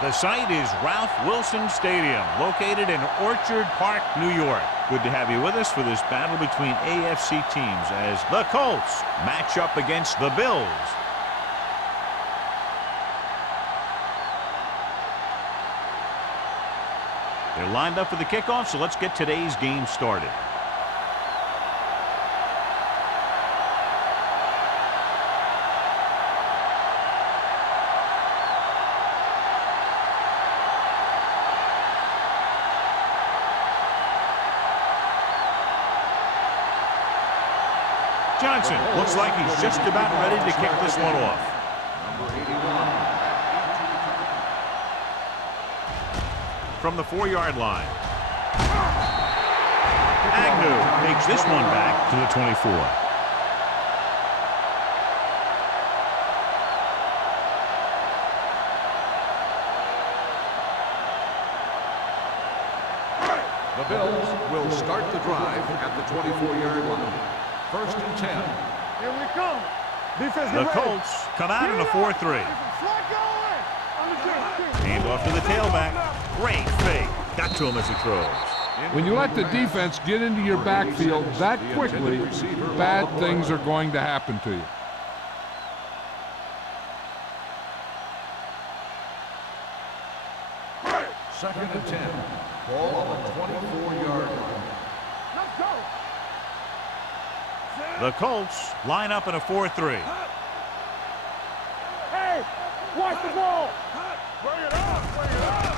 The site is Ralph Wilson Stadium, located in Orchard Park, New York. Good to have you with us for this battle between AFC teams as the Colts match up against the Bills. They're lined up for the kickoff, so let's get today's game started. Johnson looks like he's just about ready to kick this one off. From the 4-yard line. Agnew takes this one back to the 24. The Bills will start the drive at the 24-yard line. 1st and 10. Here we come. Defense, the Colts come out in a 4-3. Hand off to the tailback. Great fake. Got to him as he throws. When you let the defense get into your backfield that quickly, bad things are going to happen to you. Second and 10. Ball on the 24-yard line. Let's go. The Colts line up in a 4-3. Hey, watch the ball. Bring it up, bring it up.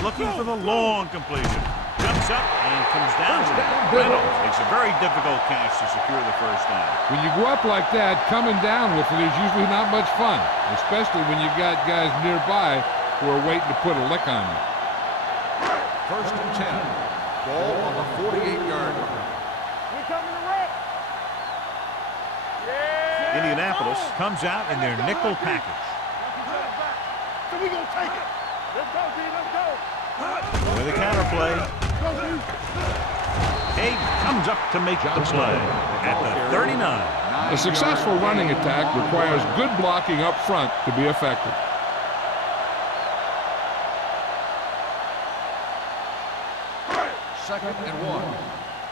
Looking for the long completion. Jumps up and comes down. Reynolds makes a very difficult catch to secure the first down. When you go up like that, coming down with it is usually not much fun, especially when you've got guys nearby who are waiting to put a lick on you. 1st and 10. Ball on the 48-yard line. We coming to wreck. Yeah. Indianapolis comes out in their nickel package. So we gonna take it. Let's go, D. Let's go. With a counter play. Haig comes up to make the play at the 39. A successful running attack requires good blocking up front to be effective. Second and 1.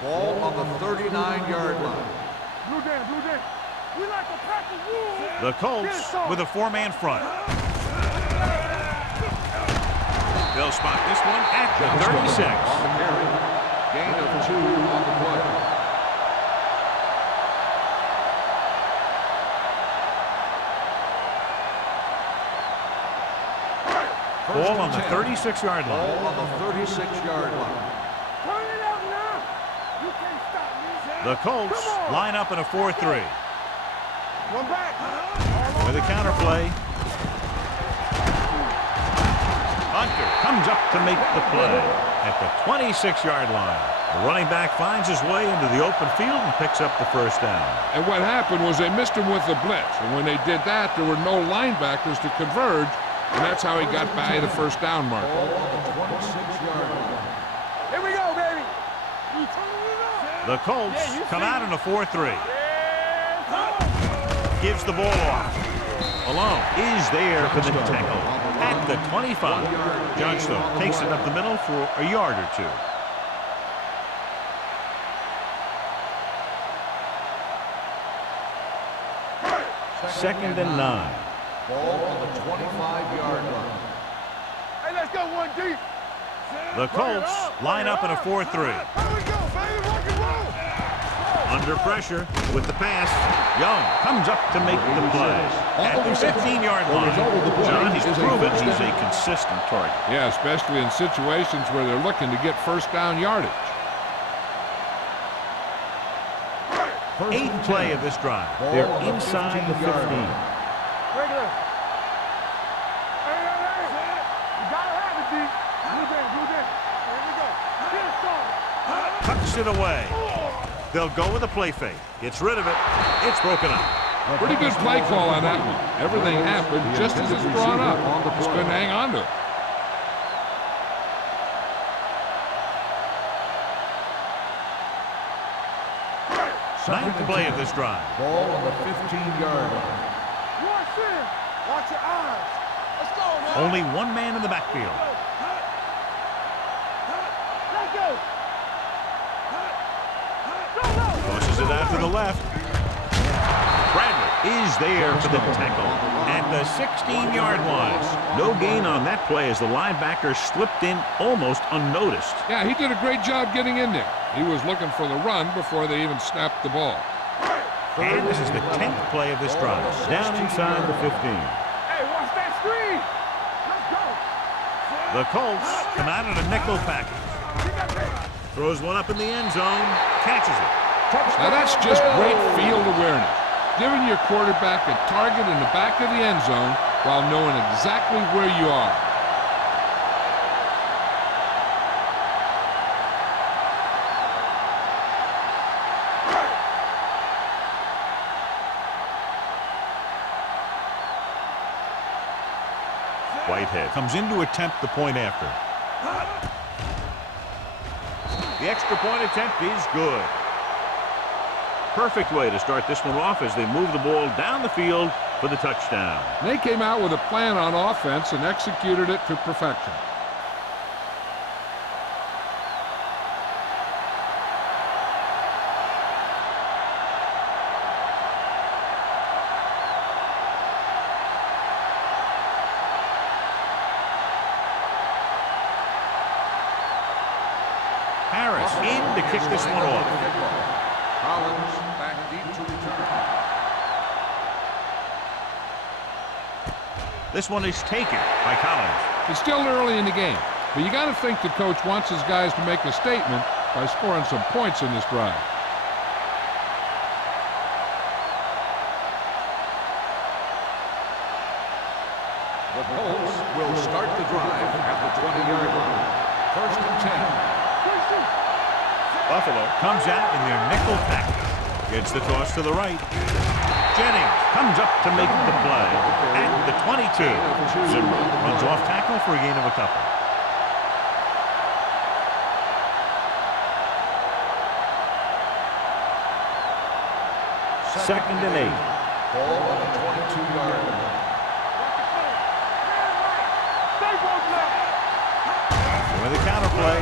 Ball on the 39-yard line. Blue Dan, blue Dan. We like a pack of wolves. The Colts with a 4-man front. They'll spot this one at the 36. On the carry. Gain of 2 on the play. Ball on the 36-yard line. Ball on the 36-yard line. Turn it out now. You can't stop me. The Colts line up in a 4-3. One back. With a counter play. Hunter comes up to make the play at the 26-yard line. The running back finds his way into the open field and picks up the first down. And what happened was they missed him with the blitz. And when they did that, there were no linebackers to converge. And that's how he got by the first down marker. Ball on the 26-yard line. Here we go, baby. The Colts come out in a 4-3. Gives the ball off. Malone is there for the tackle at the 25. Johnstone takes it up the middle for a yard or 2. Second and 9. Ball on the 25-yard line. Hey, let's go, 1D. The Colts line up in a 4-3. Here we go, baby. Rock and roll. Under pressure with the pass. Young comes up to make the play at the 15-yard line. John, he's proven he's a consistent target. Yeah, especially in situations where they're looking to get first down yardage. 8th play of this drive. They're inside the 15. Regular. Hey, you gotta have it, D. Blue Dan, blue Dan. Here we go. Get it started. Tucks it away. They'll go with a play fake. Gets rid of it. It's broken up. Pretty good play call on that one. Everything happened just as it's drawn up. Just couldn't hang on to it. Ninth play of this drive. Ball on the 15-yard line. Watch it. Watch your eyes. Let's go, man. Only one man in the backfield. Tosses it out to the left. Bradley is there for the tackle at the 16-yard line. No gain on that play as the linebacker slipped in almost unnoticed. Yeah, he did a great job getting in there. He was looking for the run before they even snapped the ball. And this is the 10th play of this drive. Down inside the 15. Hey, watch that screen. Let's go. The Colts come out in a nickel package. Throws one up in the end zone. Catches it. Now that's just great field awareness. Giving your quarterback a target in the back of the end zone while knowing exactly where you are. Whitehead comes in to attempt the point after. The extra point attempt is good. Perfect way to start this one off as they move the ball down the field for the touchdown. They came out with a plan on offense and executed it to perfection. Harris in to kick this one off. Collins back deep to return. This one is taken by Collins. It's still early in the game, but you got to think the coach wants his guys to make a statement by scoring some points in this drive. The Colts will start the drive at the 20-yard line. First and 10. Buffalo comes out in their nickel package. Gets the toss to the right. Jennings comes up to make the play at the 22. Zimmer runs off tackle for a gain of a couple. Second and 8. Ball on the 22-yard line. With the counter play.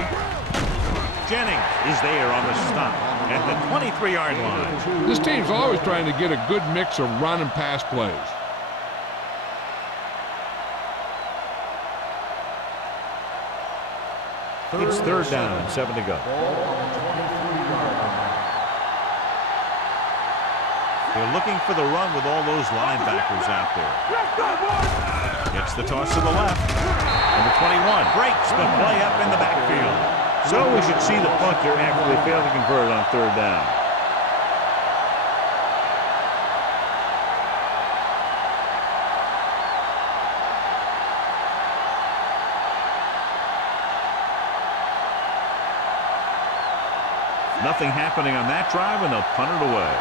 Jennings is there on the stop at the 23-yard line. This team's always trying to get a good mix of run and pass plays. It's third down and 7 to go. They're looking for the run with all those linebackers out there. Gets the toss to the left. Number 21 breaks the play up in the backfield. So we should see the punter after they fail to convert on third down. Nothing happening on that drive, and they'll punt it away.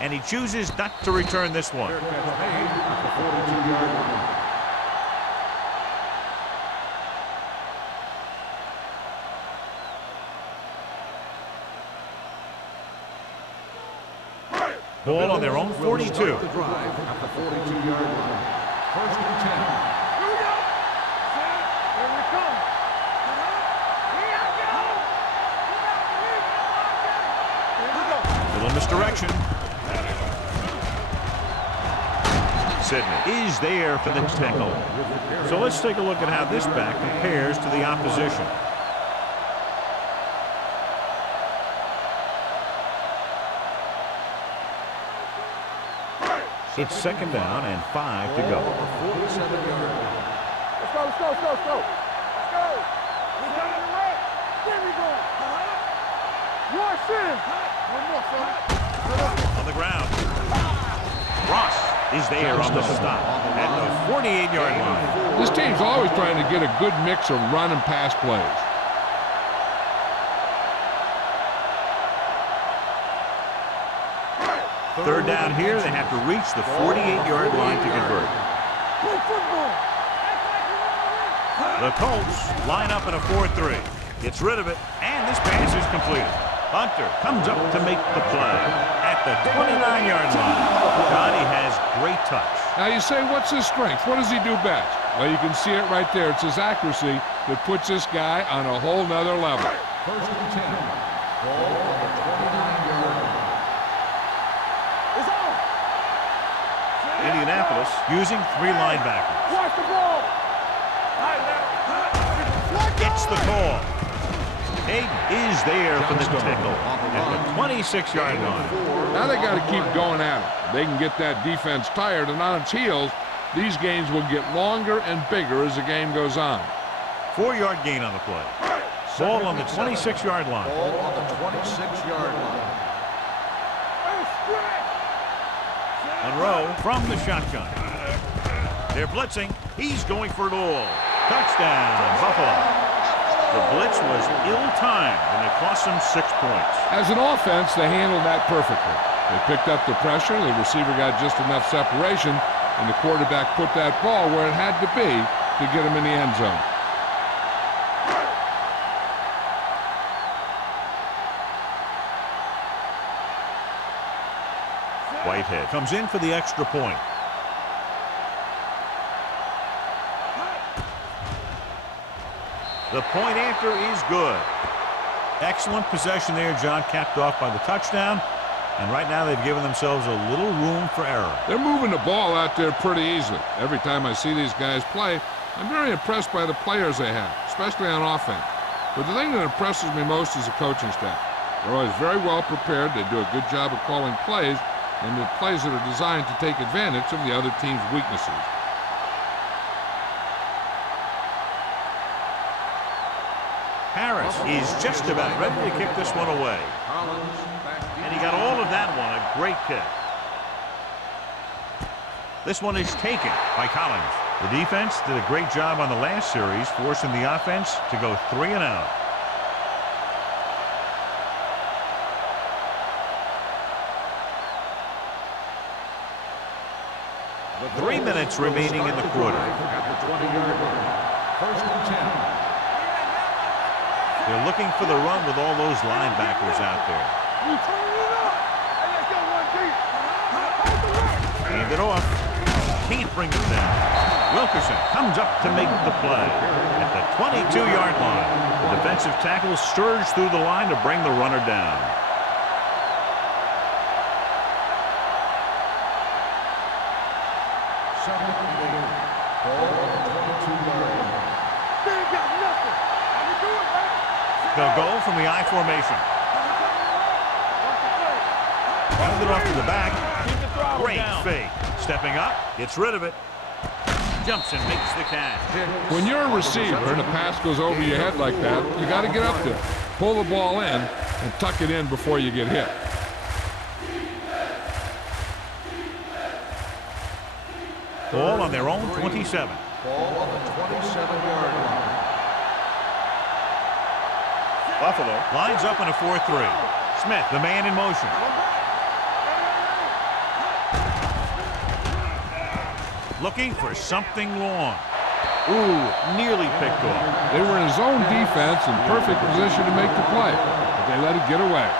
And he chooses not to return this one. Ball on their own 42. The drive at the 42-yard line. First and 10. Here we go. Here we come. Little misdirection. Sidney is there for the tackle. So let's take a look at how this back compares to the opposition. It's second down and 5 to go. 47-yard line. Let's go, let's go, let's go, let's go. Let's go. We're down the right. There we go. Rush in. One more, son. On the ground. Ross is there on the stop at the 48-yard line. This team's always trying to get a good mix of run and pass plays. Third down here, they have to reach the 48-yard line to convert. The Colts line up in a 4-3. Gets rid of it, and this pass is completed. Hunter comes up to make the play at the 29-yard line. Johnny has great touch. Now you say, what's his strength? What does he do best? Well, you can see it right there. It's his accuracy that puts this guy on a whole nother level. First and 10. Ball on the 29-yard line. It's on. Indianapolis using 3 linebackers. Watch the ball. Gets the call. Haig is there for the tackle at the 26-yard line. Now they got to keep going at it. They can get that defense tired and on its heels. These games will get longer and bigger as the game goes on. 4-yard gain on the play. Ball on the 26-yard line. Ball on the 26-yard line. Monroe from the shotgun. They're blitzing. He's going for it all. Touchdown, Buffalo. The blitz was ill-timed, and it cost them 6 points. As an offense, they handled that perfectly. They picked up the pressure, the receiver got just enough separation, and the quarterback put that ball where it had to be to get him in the end zone. Whitehead comes in for the extra point. The point after is good. Excellent possession there, John, capped off by the touchdown. And right now they've given themselves a little room for error. They're moving the ball out there pretty easily. Every time I see these guys play, I'm very impressed by the players they have, especially on offense. But the thing that impresses me most is the coaching staff. They're always very well prepared. They do a good job of calling plays, and the plays that are designed to take advantage of the other team's weaknesses. Harris is just about ready to kick this one away. And he got all of that one, a great kick. This one is taken by Collins. The defense did a great job on the last series, forcing the offense to go 3 and out. The 3 minutes remaining in the quarter. At the 20-yard line. First and 10. They're looking for the run with all those linebackers out there. Hand it off. Can't bring it down. Wilkerson comes up to make the play at the 22-yard line. The defensive tackle surged through the line to bring the runner down. Second and 8. Ball on the 22-yard line. They'll go from the I formation. Hand it off to the back. Great fake. Stepping up, gets rid of it. Jumps and makes the catch. When you're a receiver and a pass goes over your head like that, you got to get up there, pull the ball in, and tuck it in before you get hit. Ball on their own 27. Ball on the 27-yard line. Buffalo lines up in a 4-3. Smith, the man in motion. Looking for something long. Ooh, nearly picked off. They were in zone defense in perfect position to make the play, but they let it get away.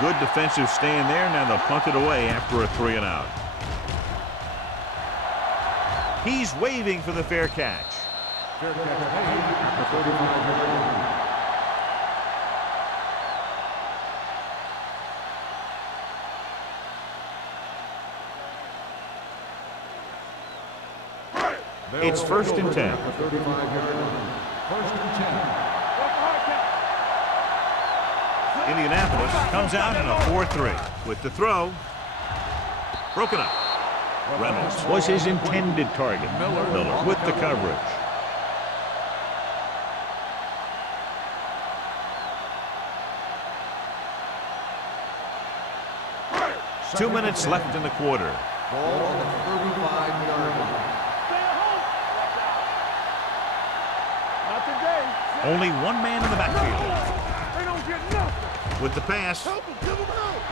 Good defensive stand there. Now they'll punt it away after a 3 and out. He's waving for the fair catch. Fair catch made at the 35-yard line. It's first and 10. At the 35-yard line. First and 10. Indianapolis comes out in a 4-3 with the throw. Broken up. Reynolds was his intended target. Miller with the coverage. Two minutes left in the quarter. Ball on the 35-yard line. Not today. Only one man in the backfield. They don't get nothing. With the pass,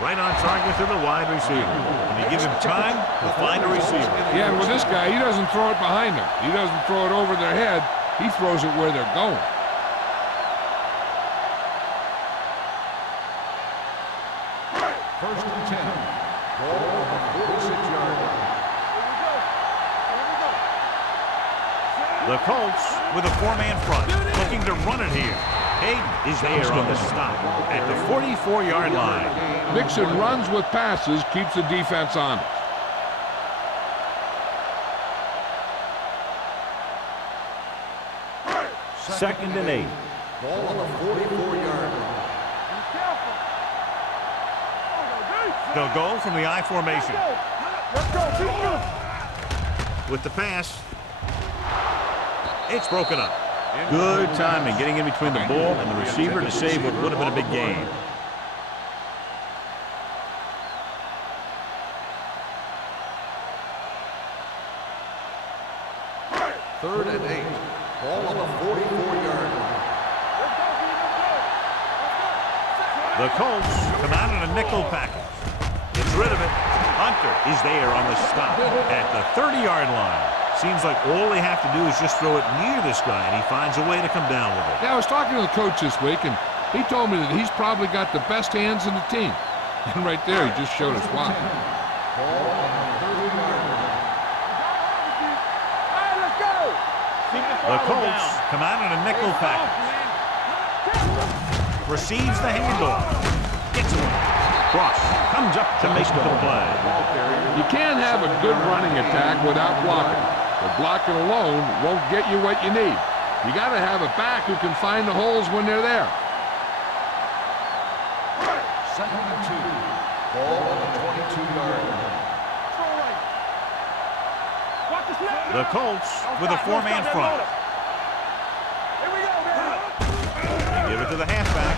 right on target to the wide receiver. When you give him time, he'll find a receiver. Yeah, and with this guy, he doesn't throw it behind them. He doesn't throw it over their head. He throws it where they're going. First and 10. Ball on the 46-yard line. The Colts with a four-man front, looking to run it here. Hayden is there on the stop at the 44-yard line. Mixing runs with passes keeps the defense honest. Second and 8. Ball on the 44-yard line. They'll go from the I formation. Let's go. Keep moving. With the pass, it's broken up. Good timing, getting in between the ball and the receiver to save what would have been a big gain. Third and 8. Ball on the 44-yard line. The Colts come out in a nickel package. Gets rid of it. Hunter is there on the stop at the 30-yard line. Seems like all they have to do is just throw it near this guy, and he finds a way to come down with it. Yeah, I was talking to the coach this week, and he told me that he's probably got the best hands in the team. And right there, he just showed us why. Ball on the 30-yard line. Hey, let's go. The Colts come out in a nickel package. Receives the handoff. Gets one. Cross comes up to make the play. You can't have a good running attack without blocking. But blocking alone won't get you what you need. You got to have a back who can find the holes when they're there. Second and 2. Ball on the 22-yard line. The Colts with a four-man front. Here we go, man. They give it to the halfback.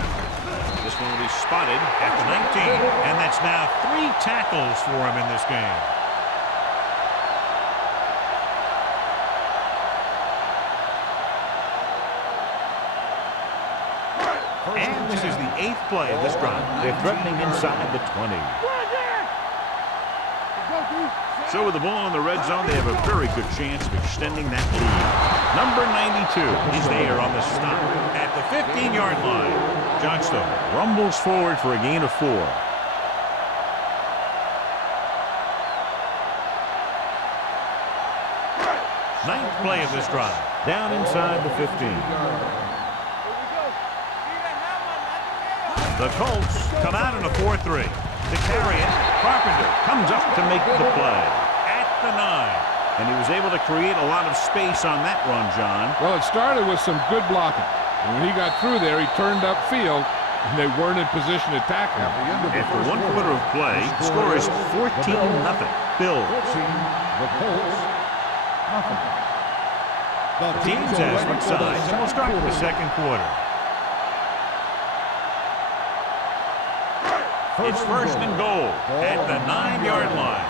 This one will be spotted at the 19, and that's now 3 tackles for him in this game. And this is the 8th play of this drive. They're threatening inside the 20. So with the ball in the red zone, they have a very good chance of extending that lead. Number 92 is there on the stop at the 15-yard line. Johnstone rumbles forward for a gain of 4. Ninth play of this drive. Down inside the 15. The Colts come out in a 4-3. To carry it, Carpenter comes up to make the play at the 9. And he was able to create a lot of space on that run, John. Well, it started with some good blocking. And when he got through there, he turned upfield, and they weren't in position to tackle him. After 1 quarter of play, the score is 14-0. Bills. The Colts, nothing. The teams have switched sides, and we'll start the second quarter. It's first and goal at the 9-yard line.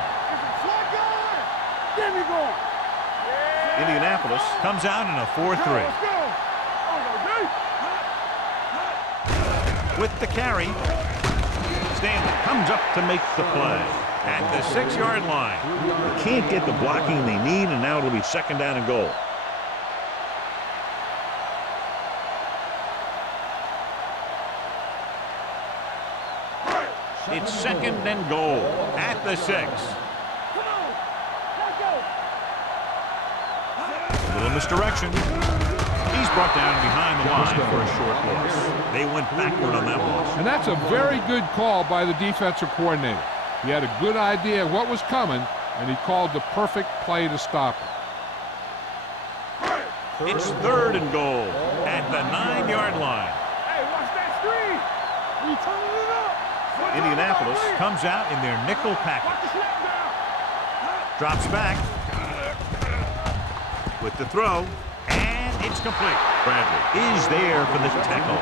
Indianapolis comes out in a 4-3. With the carry, Stanley comes up to make the play at the 6-yard line. They can't get the blocking they need, and now it'll be second down and goal. It's second and goal at the 6. A little misdirection. He's brought down behind the line for a short loss. They went backward on that one. And that's a very good call by the defensive coordinator. He had a good idea of what was coming, and he called the perfect play to stop it. It's third and goal at the 9-yard line. Hey, watch that screen. We turning it up. Indianapolis comes out in their nickel package. Watch the snap down. Drops back with the throw, and it's complete. Bradley is there for the tackle.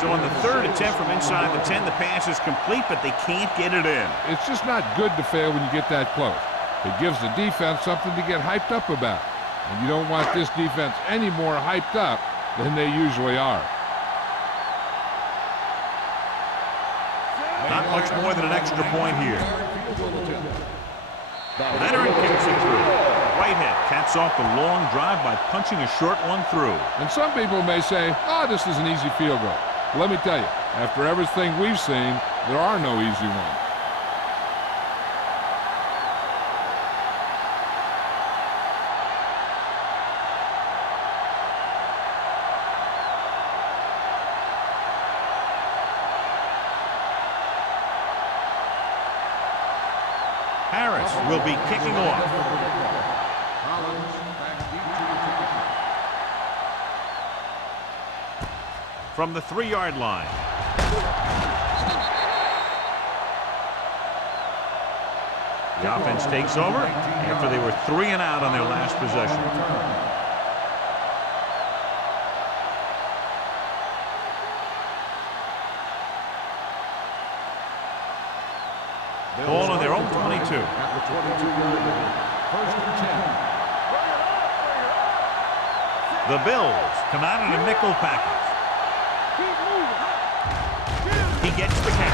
So on the third attempt from inside the 10, the pass is complete, but they can't get it in. It's just not good to fail when you get that close. It gives the defense something to get hyped up about. And you don't want this defense any more hyped up than they usually are. Not much more than an extra point here. Veteran kicks it through. Whitehead caps off the long drive by punching a short one through. And some people may say, oh, this is an easy field goal. Let me tell you, after everything we've seen, there are no easy ones. Harris will be kicking off. From the 3-yard line. The offense takes over after they were 3 and out on their last possession. Ball on their own 22. At the 22-yard line. First and 10. The Bills come out in a nickel package. He gets the catch.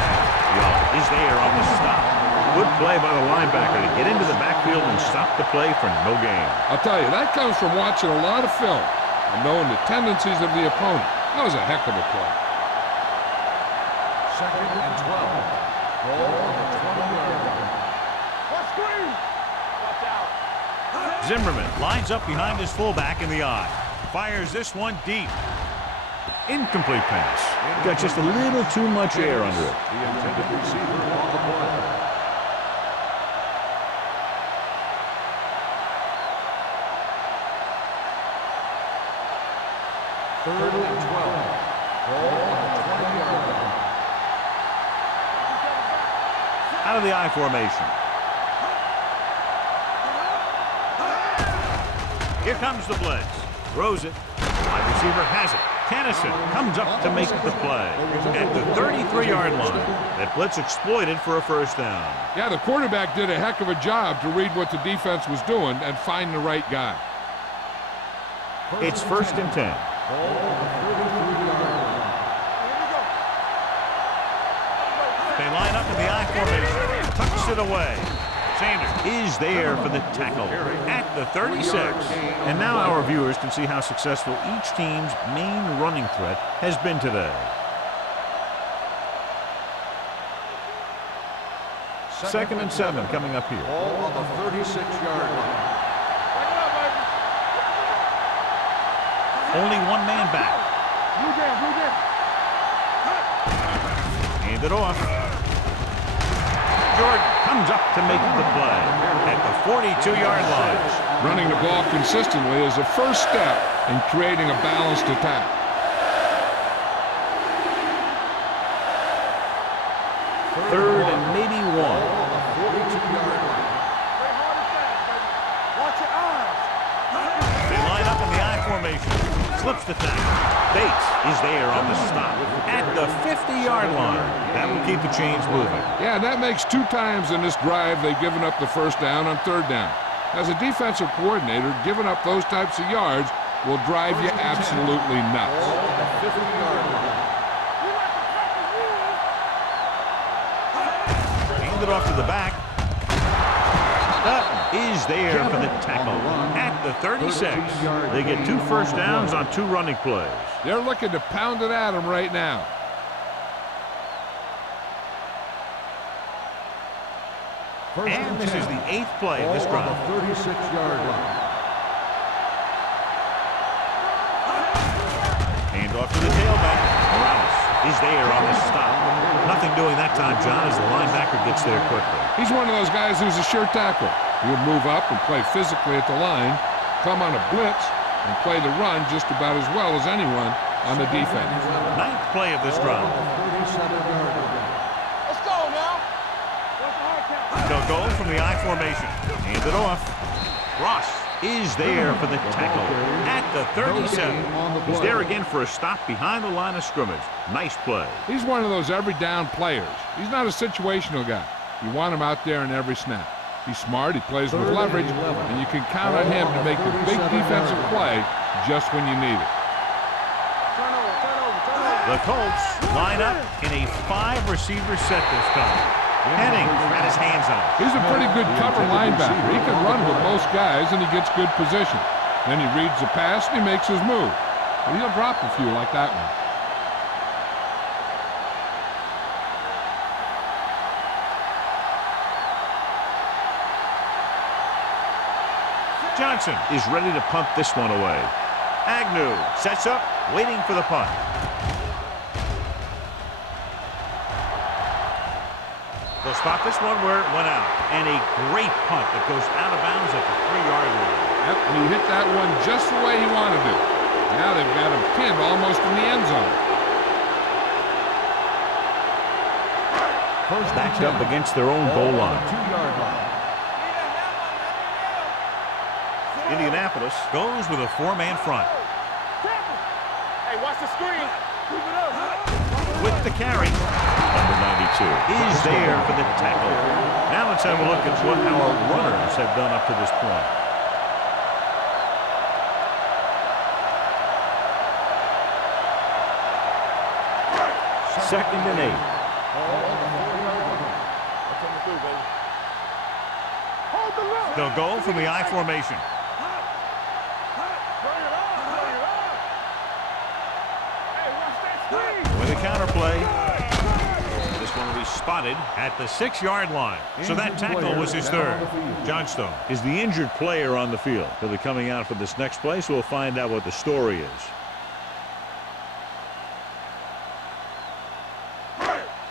Young is there on the stop. Good play by the linebacker to get into the backfield and stop the play for no gain. I'll tell you, that comes from watching a lot of film and knowing the tendencies of the opponent. That was a heck of a play. Second and 12. Ball on the 20-yard line. Watch out. Zimmerman lines up behind his fullback in the eye. Fires this one deep. Incomplete pass. Got just a little too much air under it. The intended receiver on the play. Third and 12. Ball on the 20-yard line. Out of the I formation. Here comes the blitz. Throws it. Wide receiver has it. Tennyson comes up to make the play. At the 33-yard line. That blitz exploited for a first down. Yeah, the quarterback did a heck of a job to read what the defense was doing and find the right guy. It's first and 10. Ball on the 33-yard line. They line up in the I formation. Tucks it away. Sanders is there for the tackle at the 36. And now our viewers can see how successful each team's main running threat has been today. Second and 7 coming up here. Ball on the 36-yard line. Only one man back. Hand it off. Jordan comes up to make the play at the 42-yard line. Running the ball consistently is a first step in creating a balanced attack. Third and maybe one. On the 42-yard line. Watch your eyes. They line up in the I formation. Slips the tackle. Bates is there on the stop at the 50-yard line. That will keep the chains moving. Yeah, that makes 2 times in this drive they've given up the first down on third down. As a defensive coordinator, giving up those types of yards will drive you absolutely nuts. Ball on the 50-yard line. Hand it off to the back. Dutton is there for the tackle at the 36. They get 2 first downs on 2 running plays. They're looking to pound it at him right now. And this is the 8th play of this Ball drive. on the 36-yard line. Hand off to the tailback. Morales is there on the stop. Nothing doing that time, John, as the linebacker gets there quickly. He's one of those guys who's a sure tackle. He'll move up and play physically at the line, come on a blitz, and play the run just about as well as anyone on the defense. 9th play of this drive. 37-yard line. Let's go now. What's the hard count? They'll go from the I formation. Hand it off. Ross is there for the tackle at the 37. He's there again for a stop behind the line of scrimmage. Nice play. He's one of those every down players. He's not a situational guy. You want him out there in every snap. He's smart, he plays with leverage, and you can count on him to make the big defensive play just when you need it. Turn over. The Colts line up in a 5-receiver set this time. Henning had his hands on it. He's a pretty good cover linebacker. He can run with most guys, and he gets good position. Then he reads the pass, and he makes his move. But he'll drop a few like that one. Johnson is ready to punt this one away. Agnew sets up, waiting for the punt. They'll spot this one where it went out. And a great punt that goes out of bounds at the 3-yard line. Yep, and he hit that one just the way he wanted to. Now they've got him pinned almost in the end zone. Backed up against their own goal line. 2-yard line. Indianapolis goes with a 4-man front. Hey, watch the screen. Keep it up. With the carry, number 92 is there for the tackle. Now let's have a look at what our runners have done up to this point. Second and 8. They'll go from the I formation. With a counterplay. This one will be spotted at the 6-yard line. So that tackle was his third. Johnstone is the injured player on the field. He'll be coming out for this next play, so we'll find out what the story is.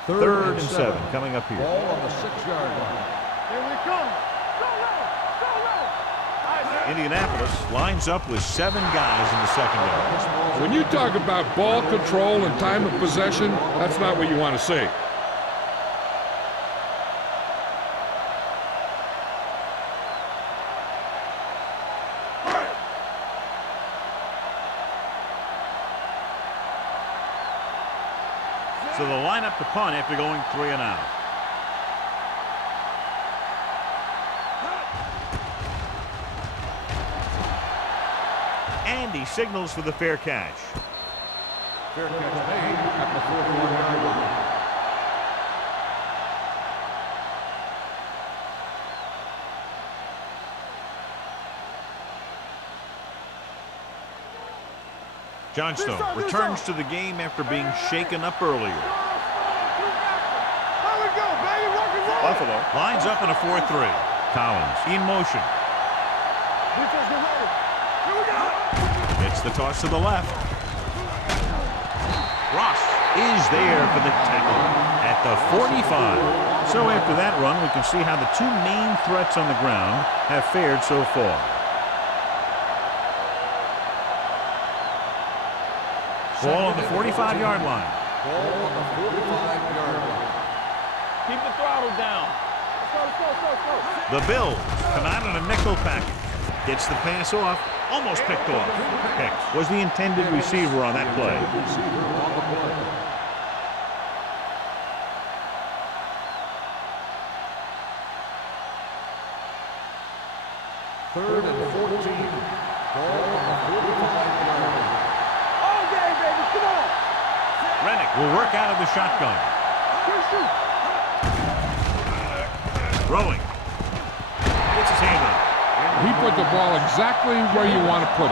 Third and 7 coming up here. Ball on the 6-yard line. Here we come. Go, Indianapolis lines up with 7 guys in the secondary. When you talk about ball control and time of possession, that's not what you want to see. So they'll line up to punt after going 3 and out. And he signals for the fair catch. Fair catch made at the 41-yard line. Johnstone returns to the game after being shaken up earlier. Buffalo lines up in a 4-3. Collins in motion. It's the toss to the left. Ross is there for the tackle at the 45. So after that run, we can see how the 2 main threats on the ground have fared so far. Ball on the 45-yard line. Ball on the 45-yard line. Keep the throttle down. Let's go. The Bills come out in a nickel package. Gets the pass off. Almost picked off. Hicks was the intended receiver on that play. Receiver on the play. Third and 14. Ball on the 45-yard line. All day, baby. Come on. Rennick will work out of the shotgun. Throwing. Gets his hand up. He put the ball exactly where you want to put it.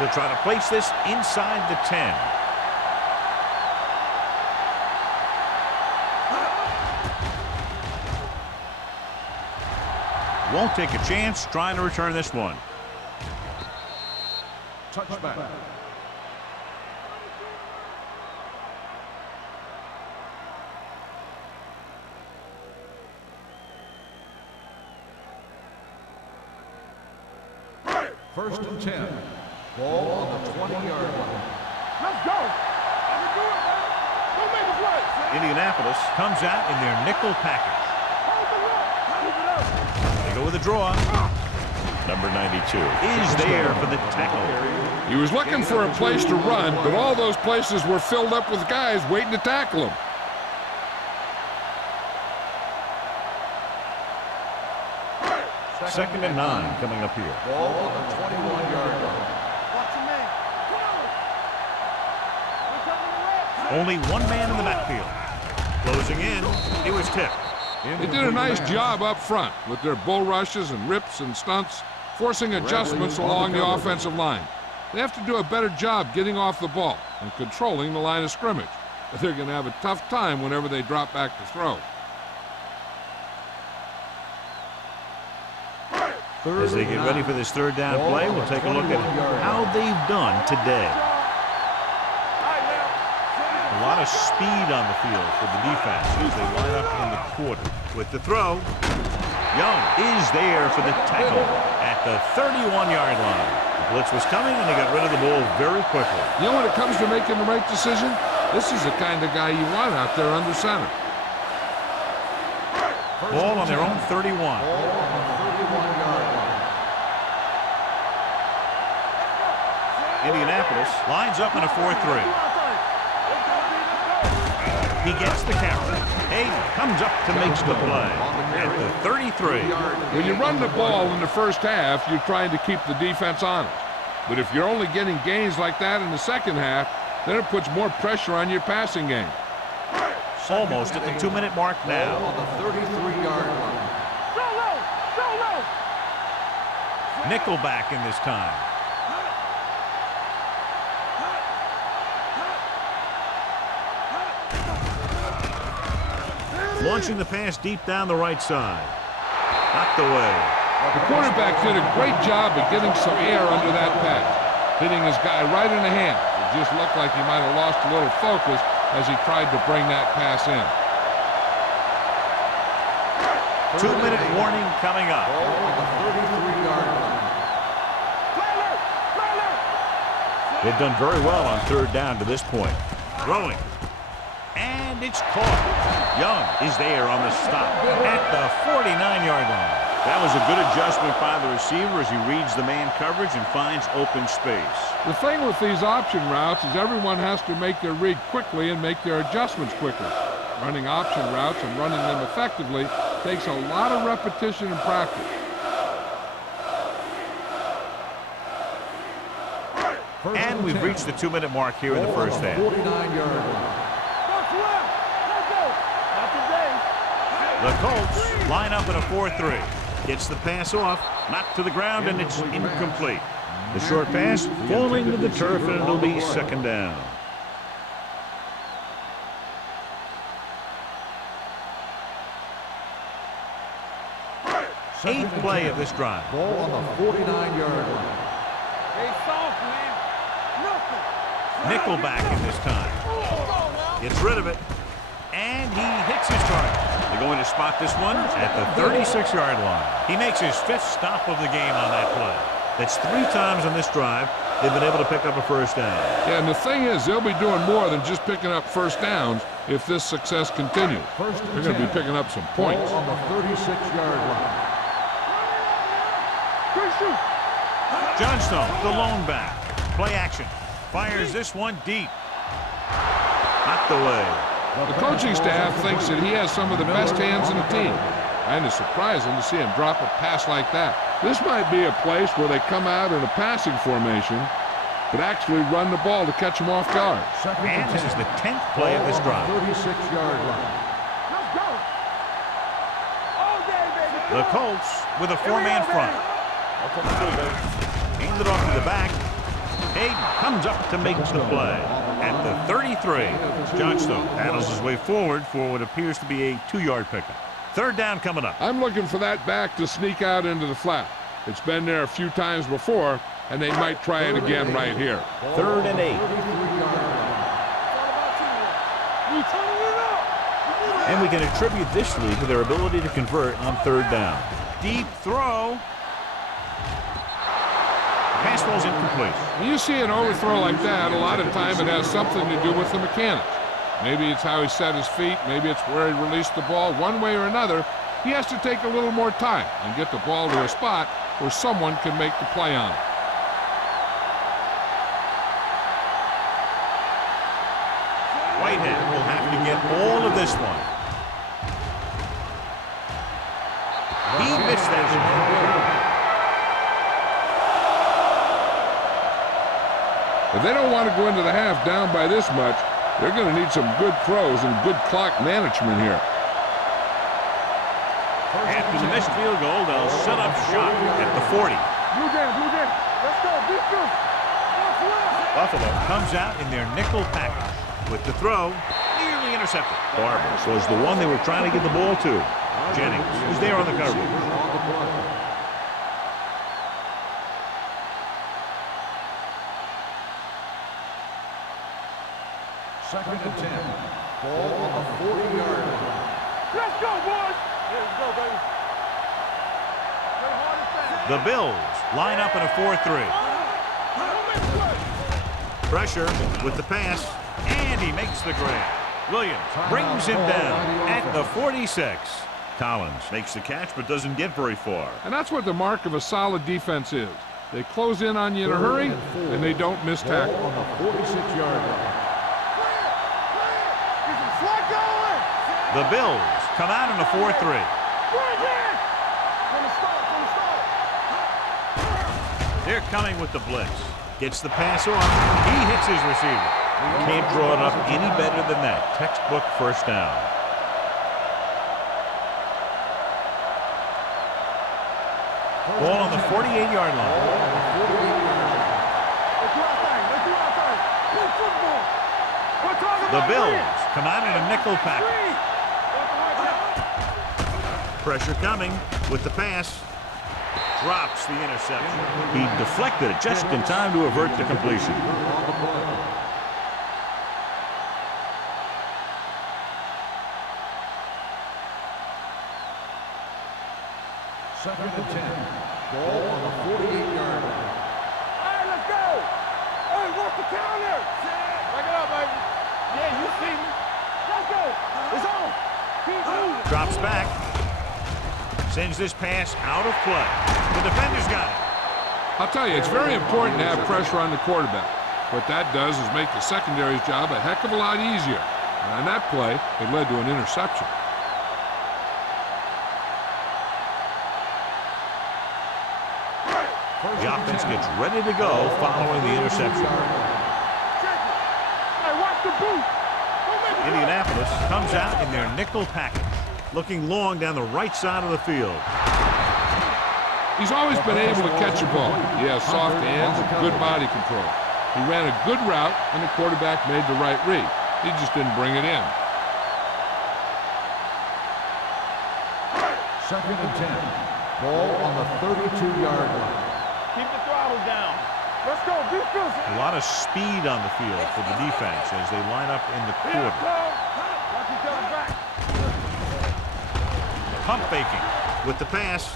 They'll try to place this inside the 10. Won't take a chance trying to return this one. Touchback. First and 10. Ball on the 20-yard line. Let's go. Let's do it, man. Go make a play. Indianapolis comes out in their nickel package. Hold the look. Keep it up. They go with a draw. Number 92 is there for the tackle. He was looking for a place to run, but all those places were filled up with guys waiting to tackle him. Second and 9 coming up here. Ball on the 21-yard line. Only one man in the backfield. Closing in, it was tipped. They did a nice job up front with their bull rushes and rips and stunts, forcing adjustments along the offensive line. They have to do a better job getting off the ball and controlling the line of scrimmage. They're going to have a tough time whenever they drop back to throw. As they get ready for this third down play, we'll take a look at how they've done today. A lot of speed on the field for the defense as they line up in the quarter. With the throw, Young is there for the tackle at the 31-yard line. The blitz was coming, and they got rid of the ball very quickly. You know, when it comes to making the right decision, this is the kind of guy you want out there under center. Ball on their own 31. Indianapolis lines up in a 4-3. He gets the carry. Hayden comes up to make the play at the 33. When you run the ball in the first half, you're trying to keep the defense honest. But if you're only getting gains like that in the second half, then it puts more pressure on your passing game. Almost at the 2-minute mark now. On the 33-yard line. Nickelback in this time. Launching the pass deep down the right side. Knocked away. The quarterback did a great job of getting some air under that pass, hitting his guy right in the hand. It just looked like he might have lost a little focus as he tried to bring that pass in. 2-minute warning coming up. Ball on the 33-yard line. They've done very well on third down to this point. Throwing. And it's caught. Young is there on the stop at the 49-yard line. That was a good adjustment by the receiver as he reads the man coverage and finds open space. The thing with these option routes is everyone has to make their read quickly and make their adjustments quickly. Running option routes and running them effectively takes a lot of repetition and practice. And we've reached the 2-minute mark here in the first half. 49-yard line. The Colts line up in a 4-3. Gets the pass off, knocked to the ground, and it's incomplete. The short pass falling to the turf, and it'll be second down. Eighth play of this drive. Ball on the 49-yard line. Nickelback in this time. Gets rid of it, and he hits his target. They're going to spot this one at the 36-yard line. He makes his 5th stop of the game on that play. That's 3 times on this drive they've been able to pick up a first down. Yeah, and the thing is, they'll be doing more than just picking up first downs if this success continues. They're going to be picking up some points. Ball on the 36-yard line. Johnstone, the lone back. Play action. Fires this one deep. Knocked away. The coaching staff thinks that he has some of the best hands in the team. Kind of surprising to see him drop a pass like that. This might be a place where they come out in a passing formation, but actually run the ball to catch him off guard. And this is the 10th play of this drive. 36-yard line. The Colts with a 4-man front. Hand it off to the back. Hayden comes up to make the play at the 33. Johnstone paddles his way forward for what appears to be a 2-yard pickup. Third down coming up. I'm looking for that back to sneak out into the flat. It's been there a few times before, and they might try it again right here. 3rd and 8. And we can attribute this lead to their ability to convert on third down. Deep throw. Pass ball's incomplete. When you see an overthrow like that, a lot of time it has something to do with the mechanics. Maybe it's how he set his feet. Maybe it's where he released the ball. One way or another, he has to take a little more time and get the ball to a spot where someone can make the play on it. Whitehead will have to get all of this one. He missed that one. If they don't want to go into the half down by this much, they're going to need some good throws and good clock management here. After the missed field goal, they'll set up shop at the 40. Blue Jam, let's go, defense. Buffalo comes out in their nickel package with the throw nearly intercepted. Barbers was the one they were trying to get the ball to. Jennings was there on the coverage. Second and 10. Ball on the 40-yard line. Let's go, boys. Let's go, baby. The Bills line up in a 4-3. Pressure with the pass, and he makes the grab. Williams brings him down at the 46. Collins makes the catch but doesn't get very far. And that's what the mark of a solid defense is. They close in on you in a hurry, and they don't miss tackle. On the 46-yard line. The Bills come out in a 4-3. They're coming with the blitz. Gets the pass off. He hits his receiver. Can't draw it up any better than that. Textbook first down. Ball on the 48-yard line. The Bills come out in a nickel package. Pressure coming with the pass. Drops the interception. He deflected it just in time to avert the completion. Second and 10. Ball on the 48-yard line. All right, let's go. Hey, what's the counter? Back it up, baby. Yeah, you see me. Let's go. It's on. Keep moving. Drops back. Sends this pass out of play. The defender's got it. I'll tell you, it's very important to have pressure on the quarterback. What that does is make the secondary's job a heck of a lot easier. And on that play, it led to an interception. The offense gets ready to go following the interception. Hey, watch the boot. Indianapolis comes out in their nickel package, looking long down the right side of the field. He's always been able to catch a ball. He has soft hands and good body control. He ran a good route, and the quarterback made the right read. He just didn't bring it in. Second and 10. Ball on the 32-yard line. Keep the throttle down. Let's go, defense. A lot of speed on the field for the defense as they line up in the quarter. Watch each other back. Pump faking with the pass.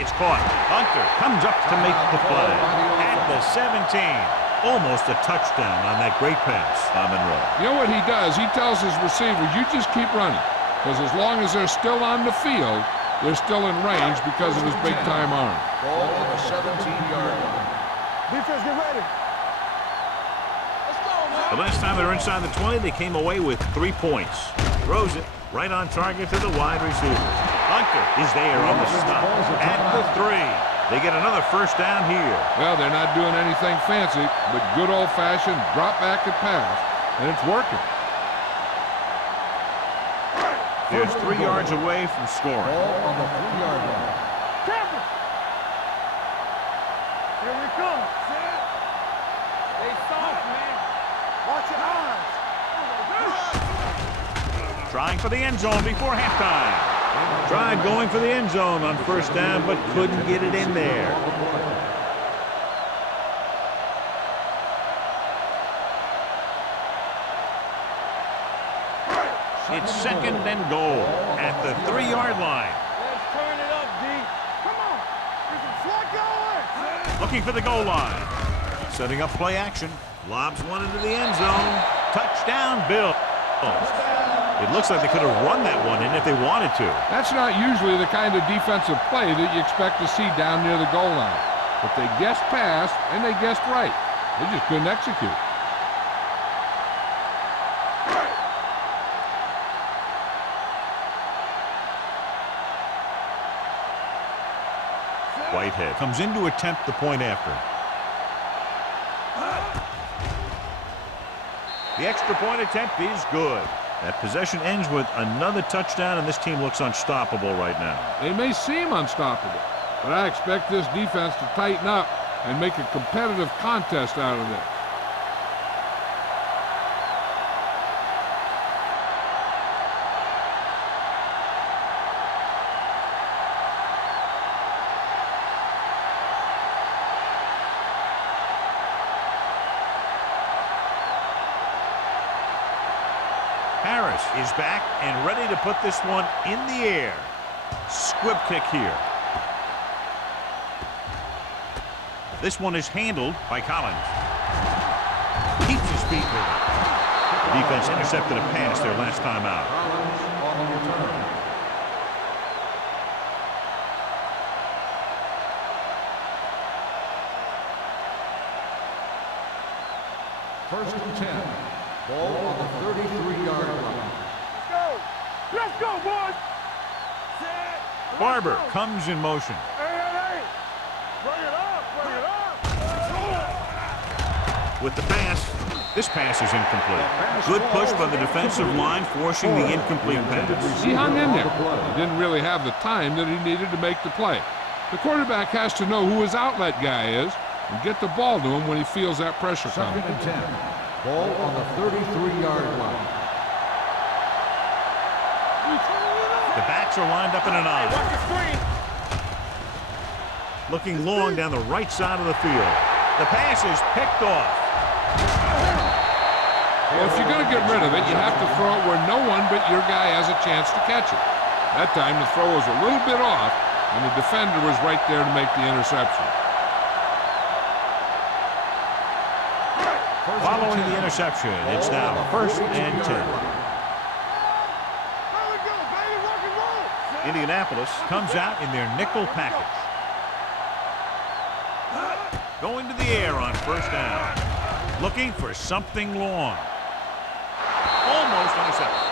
It's caught. Hunter comes up to make the play at the 17. Almost a touchdown on that great pass by Monroe. You know what he does? He tells his receiver, you just keep running. Because as long as they're still on the field, they're still in range because of his big-time arm. Ball on the 17-yard line. Defense, get ready. Let's go, man. The last time they were inside the 20, they came away with 3 points. Throws it right on target to the wide receiver. Hunter is there on the stop at the 3. They get another first down here. Well, they're not doing anything fancy, but good old-fashioned drop back and pass, and it's working. They're 3 yards away from scoring. Ball on the 3-yard line. Campbell. Here we come. Stay soft, man. Watch your eyes. Trying for the end zone before halftime. Tried going for the end zone on first down, but couldn't get it in there. It's second and goal at the 3-yard line. Let's turn it up, D. Come on. There's some slot going. Looking for the goal line. Setting up play action. Lobs one into the end zone. Touchdown, Bill. It looks like they could have run that one in if they wanted to. That's not usually the kind of defensive play that you expect to see down near the goal line. But they guessed pass, and they guessed right. They just couldn't execute. Whitehead comes in to attempt the point after. The extra point attempt is good. That possession ends with another touchdown, and this team looks unstoppable right now. They may seem unstoppable, but I expect this defense to tighten up and make a competitive contest out of this. Harris is back and ready to put this one in the air. Squib kick here. This one is handled by Collins. Keeps his feet moving. Defense intercepted a pass their last time out. Collins on the return. First and 10. Ball on the 33-yard line. Let's go. Let's go, boys. Barber comes in motion. Hey. Bring it up. With the pass, this pass is incomplete. Good push by the defensive line, forcing the incomplete pass. He hung in there. He didn't really have the time that he needed to make the play. The quarterback has to know who his outlet guy is and get the ball to him when he feels that pressure coming. Second and 10. Ball on the 33-yard line. The backs are lined up in an eye. Watch the screen. Looking long down the right side of the field. The pass is picked off. Well, if you're going to get rid of it, you have to throw it where no one but your guy has a chance to catch it. That time, the throw was a little bit off, and the defender was right there to make the interception. Following the interception, it's now first and 10. Indianapolis comes out in their nickel package. Going to the air on first down. Looking for something long. Almost intercepted.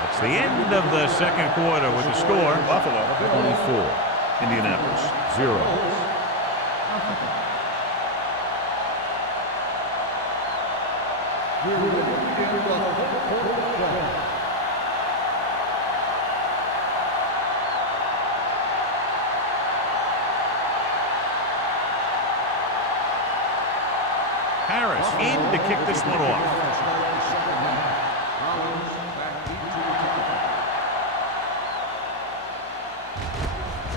That's the end of the second quarter with the score. Buffalo 24. Indianapolis 0. Harris in to kick this one off.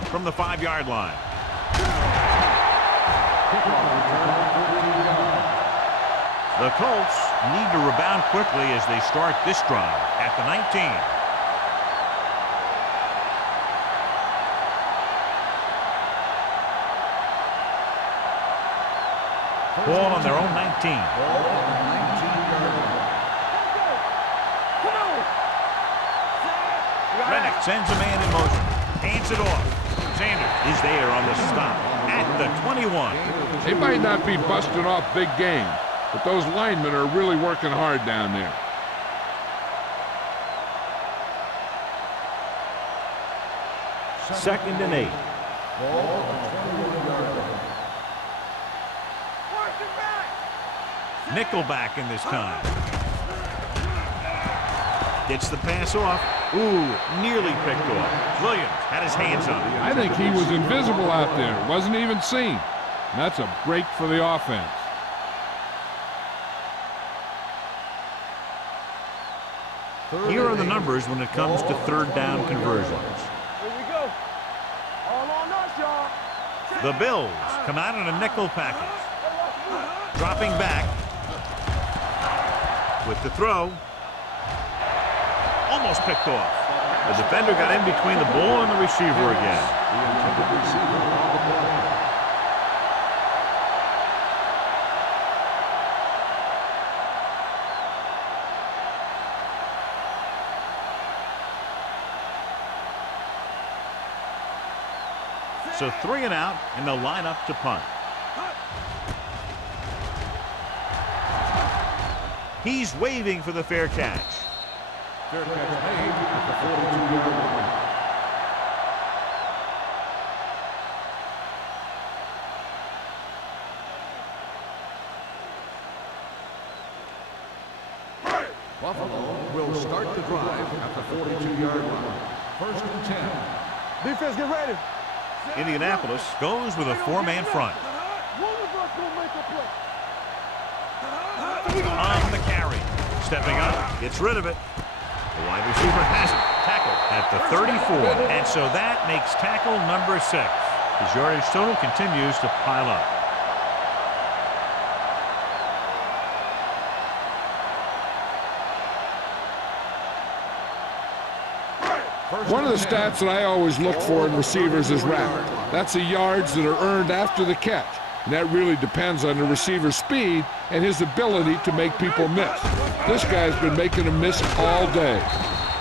From the 5-yard line. The Colts need to rebound quickly as they start this drive at the 19. Ball on their own 19. Rennick sends a man in motion. Hands it off. Sanders is there on the stop at the 21. They might not be busting off big game, but those linemen are really working hard down there. Second and 8. Nickelback in this time. Gets the pass off. Ooh, nearly picked off. Williams had his hands on it. I think he was invisible out there. Wasn't even seen. And that's a break for the offense. Here are the numbers when it comes to third down conversions. Here we go. All on us, y'all. The Bills come out in a nickel package. Dropping back. With the throw. Almost picked off. The defender got in between the ball and the receiver again. So 3 and out, and they'll line up to punt. He's waving for the fair catch. Fair catch made at the 42-yard line. Buffalo will start the drive at the 42-yard line. First and 10. Defense, get ready. Indianapolis goes with a 4-man front. One of us will make a play. On the carry. Stepping up, gets rid of it. The wide receiver has it. Tackle at the 34. And so that makes tackle number 6. His yardage total continues to pile up. One of the stats that I always look for in receivers is RAP. That's the yards that are earned after the catch. And that really depends on the receiver's speed and his ability to make people miss. This guy's been making them miss all day.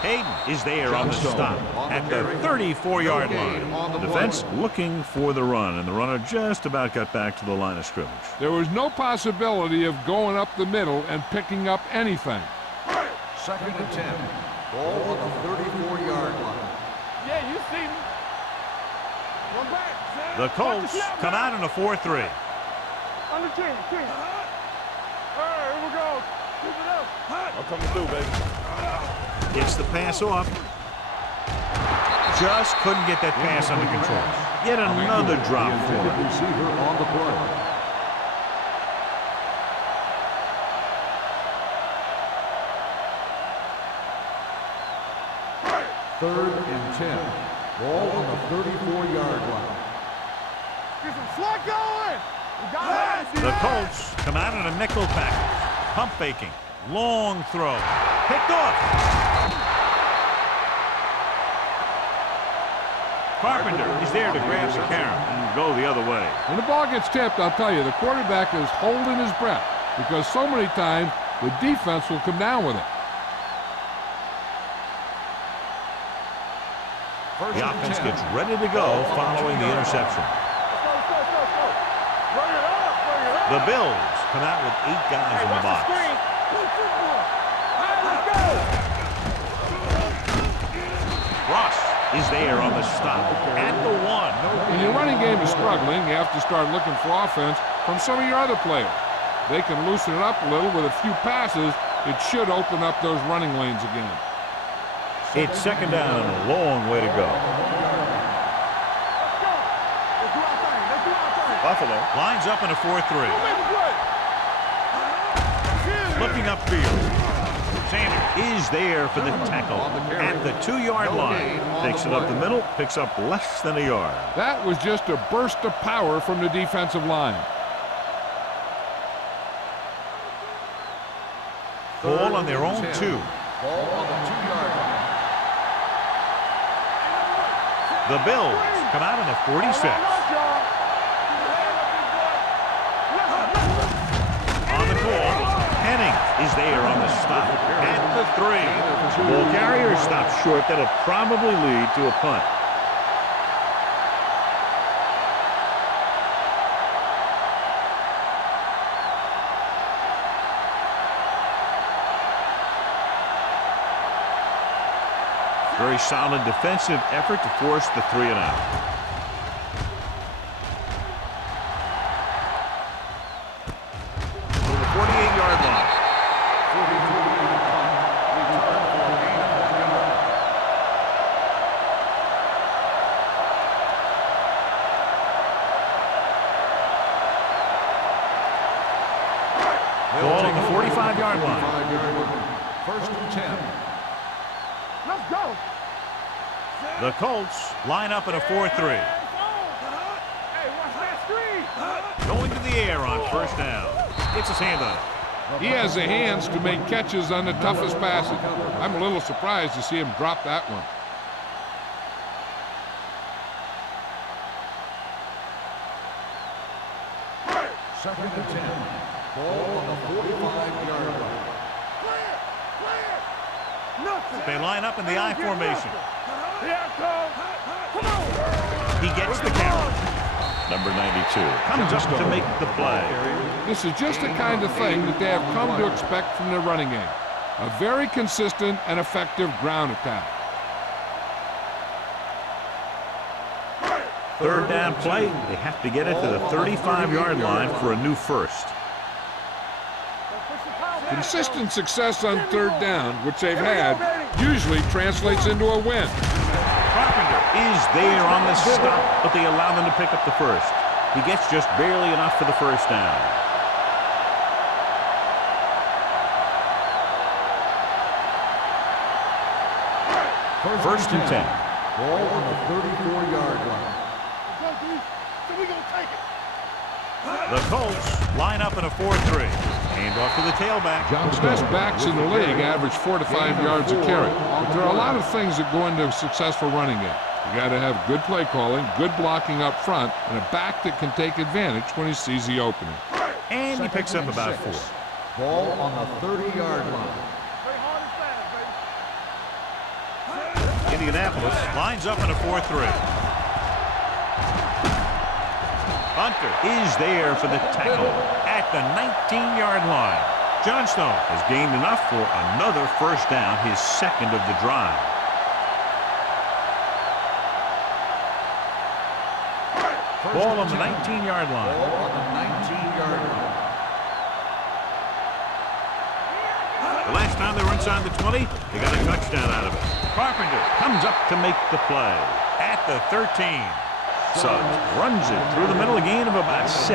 Hayden is there on the stop at the 34-yard line. The defense looking for the run, and the runner just about got back to the line of scrimmage. There was no possibility of going up the middle and picking up anything. Second and 10. Ball on the 34-yard line. Yeah, you see me. Run back. The Colts come out in a 4-3. Under 10. All right, here we go. Keep it up. I'm coming through, baby. Gets the pass off. Just couldn't get that pass under control. Yet another drop for him. Receiver on the play. Third and 10. Ball on the 34-yard line. Get some slack going. We got it. The Colts come out in a nickel package. Pump faking. Long throw. Picked off. Carpenter is there to grab the carry and go the other way. When the ball gets tipped, I'll tell you, the quarterback is holding his breath because so many times the defense will come down with it. The offense gets ready to go following the interception. The Bills come out with 8 guys in the box. Ross is there on the stop at the 1. When your running game is struggling, you have to start looking for offense from some of your other players. They can loosen it up a little with a few passes. It should open up those running lanes again. It's second down and a long way to go. Buffalo lines up in a 4-3. Looking upfield. Sanders is there for the tackle at the 2-yard line. Takes it up the middle, picks up less than a yard. That was just a burst of power from the defensive line. Ball on their own 2. Ball on the 2-yard line. The Bills come out in the 46. On the call, Henning is there on the stop at the 3. Ball carrier stops short. That'll probably lead to a punt. Very solid defensive effort to force the 3 and out. To the 48-yard line. Ball on the 45-yard line. First and 10. Let's go. The Colts line up in a 4-3. Hey, watch that screen. Going to the air on first down. Gets his hand on it. He has the hands to make catches on the toughest passes. I'm a little surprised to see him drop that one. Second and 10. Ball on the 45-yard line. Nothing. They line up in the I formation. Here it comes. Come on. He gets the count. Number 92 comes up to make the play. This is just the kind of thing that they have come to expect from their running game. A very consistent and effective ground attack. Third down play. They have to get it to the 35-yard line for a new first. Consistent success on third down, which they've had, usually translates into a win. Carpenter is there on the stop, but they allow them to pick up the first. He gets just barely enough for the first down. First and 10. Ball on the 34-yard line. The Colts line up in a 4-3. Hand off to the tailback. The best backs in the league average 4 to 5 yards a carry. But there are a lot of things that go into a successful running game. You got to have good play calling, good blocking up front, and a back that can take advantage when he sees the opening. And he picks up about 4. Ball on the 30-yard line. Indianapolis lines up in a 4-3. Hunter is there for the tackle at the 19-yard line. Johnstone has gained enough for another first down, his second of the drive. Ball on the 19-yard line. Ball on the 19-yard line. The last time they were inside the 20, they got a touchdown out of it. Carpenter comes up to make the play at the 13. Suggs runs it through the middle, a gain of about 6.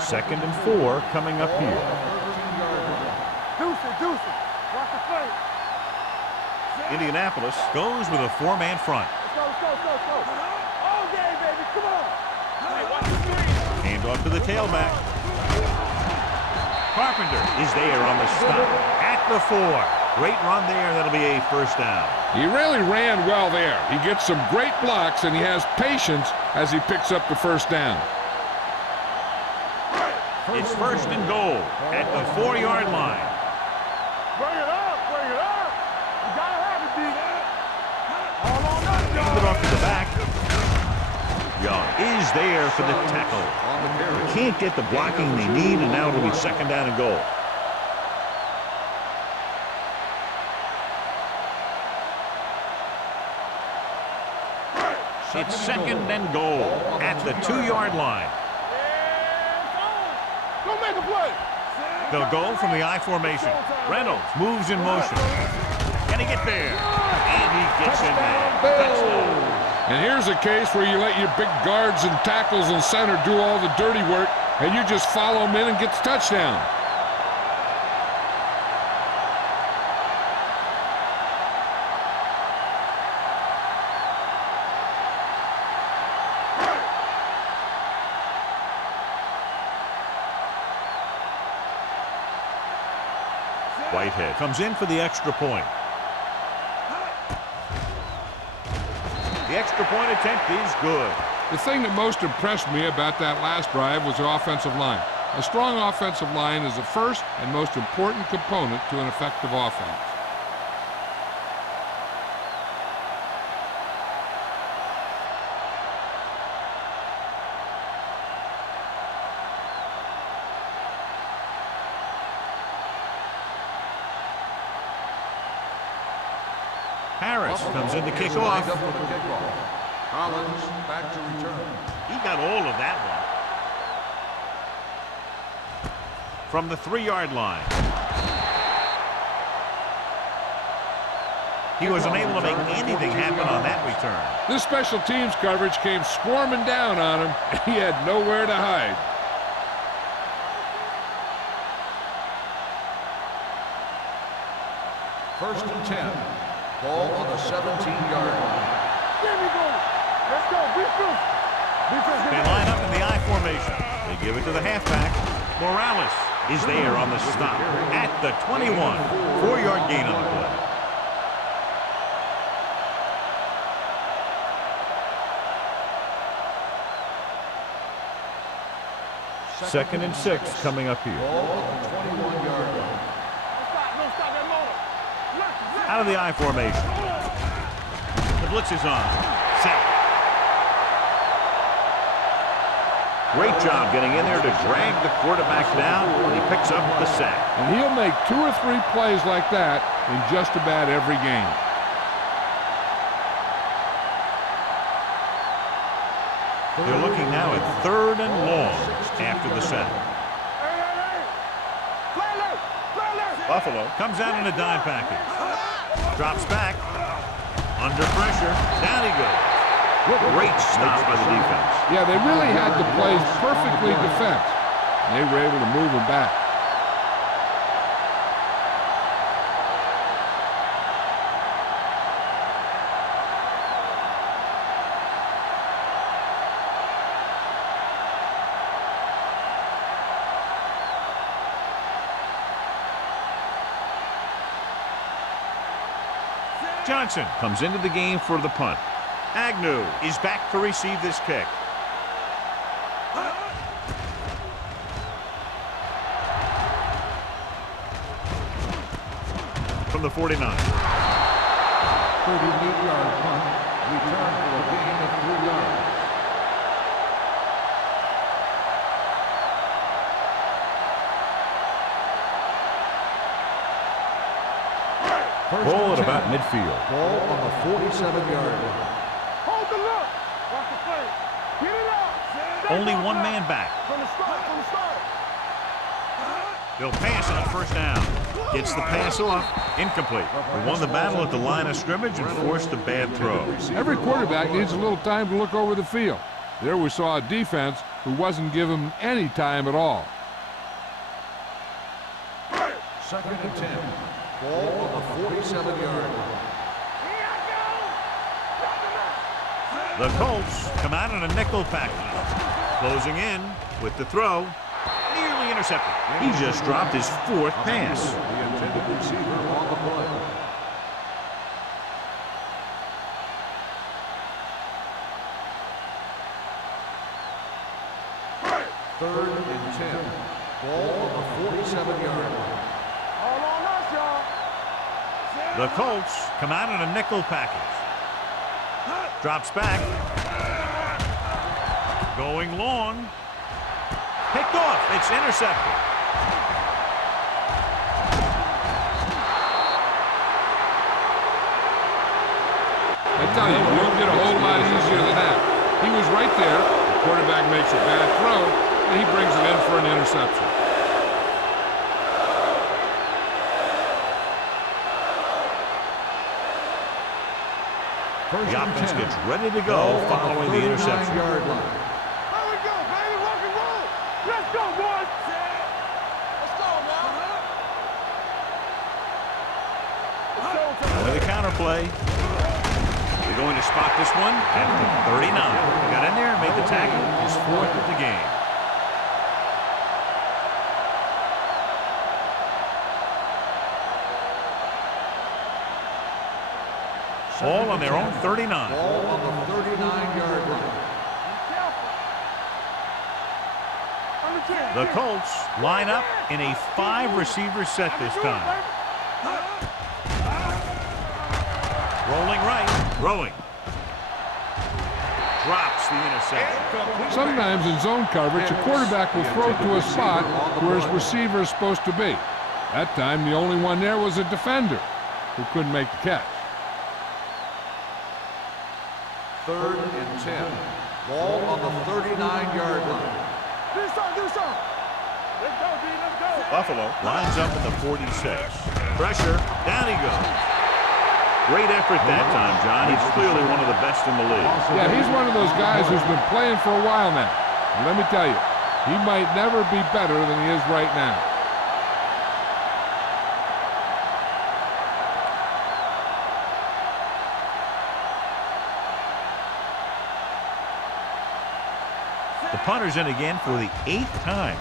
Second and 4 coming up here. Deuce it. Watch the play. Indianapolis goes with a 4-man front. Let's go. All game, baby. Come on. Hey, watch the screen. Hand off to the tailback. Carpenter is there on the stop at the 4. Great run there. That'll be a first down. He really ran well there. He gets some great blocks, and he has patience as he picks up the first down. It's first and goal at the 4-yard line. Bring it up. You gotta have it, D. All on us, Hand it off to the back. Young is there for the tackle. Can't get the blocking they need, and now it'll be second down and goal. It's second and goal at the 2-yard line. Go make a play. They'll go from the I formation. Reynolds moves in motion. Can he get there? And he gets in there. Touchdown. And here's a case where you let your big guards and tackles and center do all the dirty work, and you just follow them in and get the touchdown. Whitehead comes in for the extra point. The extra point attempt is good. The thing that most impressed me about that last drive was the offensive line. A strong offensive line is the first and most important component to an effective offense. Harris comes in to kick off. Collins back to return. He got all of that one. From the 3-yard line. He was unable to make anything happen on that return. This special teams coverage came swarming down on him, and he had nowhere to hide. First and 10. Ball on the 17-yard line. There we go. Let's go. They line up in the I formation. They give it to the halfback. Morales is there on the stop at the 21. 4-yard gain on the play. Second and 6 coming up here. Ball on the Out of the I formation. The blitz is on. Set. Great job getting in there to drag the quarterback down, and he picks up the sack. And he'll make 2 or 3 plays like that in just about every game. They're looking now at 3rd and long after the sack. Buffalo comes out in a dime package. Drops back. Under pressure. Down he goes. Great stop by the defense. Yeah, they really had the plays perfectly defensed. And they were able to move him back. Johnson comes into the game for the punt. Agnew is back to receive this kick. From the 49. 38-yard punt. Return for a gain of 3 yards. Ball at about midfield. Ball on the 47-yard line. Hold the look. Watch the play. Get it out. Only one man back. From the start, from the start. They'll pass on 1st down. Gets the pass off. Incomplete. They won the battle at the line of scrimmage and forced a bad throw. Every quarterback needs a little time to look over the field. There we saw a defense who wasn't given any time at all. 2nd and 10. Ball on the 47-yard line. The Colts come out in a nickel package. Closing in with the throw. Nearly intercepted. He just dropped his 4th pass. The intended receiver on the play. Third and 10. Ball on the 47-yard line. All on us, y'all. The Colts come out in a nickel package. Drops back. Going long. Picked off. It's intercepted. I tell you, you don't get a whole lot easier than that. He was right there. The quarterback makes a bad throw, and he brings it in for an interception. The offense gets ready to go following the interception. Yard line. There we go, baby. Rock and roll. Let's go, boys. Let's go, man. With a counter play. They're going to spot this one at the 39. He got in there and made the tackle. His 4th of the game. All on their own 39. Ball on the 39-yard line. The Colts line up in a 5-receiver set this time. Rolling right, throwing. Drops the interception. Sometimes in zone coverage, a quarterback will throw to a spot where his receiver is supposed to be. That time, the only one there was a defender who couldn't make the catch. 3rd and 10. Ball on the 39-yard line. Do something. Let's go, D. Let's go. Buffalo lines up at the 46. Pressure, down he goes. Great effort that time, John. He's clearly one of the best in the league. Yeah, he's one of those guys who's been playing for a while now. And let me tell you, he might never be better than he is right now. The punter's in again for the 8th time.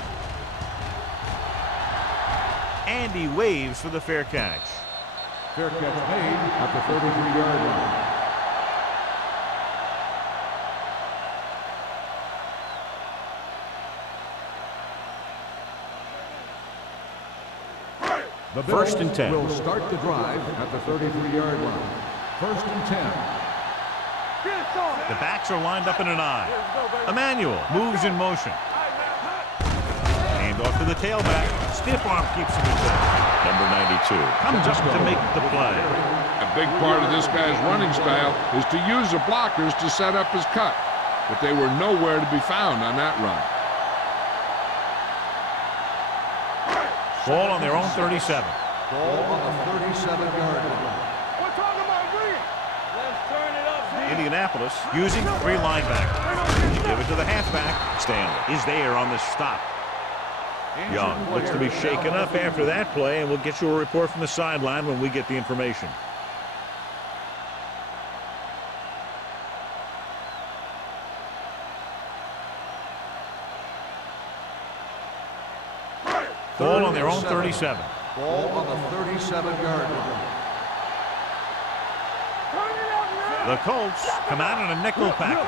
And he waves for the fair catch. Fair catch made at the 33-yard line. The First and Bills 10. will start the drive at the 33-yard line. First and 10. The backs are lined up in an I. Emmanuel moves in motion. Hand off to the tailback. Stiff arm keeps him in check. Number 92 comes up to make the play. A big part of this guy's running style is to use the blockers to set up his cut, but they were nowhere to be found on that run. Ball on their own 37. Ball on the 37-yard line. We're talking about bring it. Let's turn it up, D. Indianapolis using 3 linebackers. They give it to the halfback. Stanley is there on the stop. Young looks to be shaken up after that play, and we'll get you a report from the sideline when we get the information. Ball on their own 37. Ball on the 37-yard line. The Colts come out in a nickel package.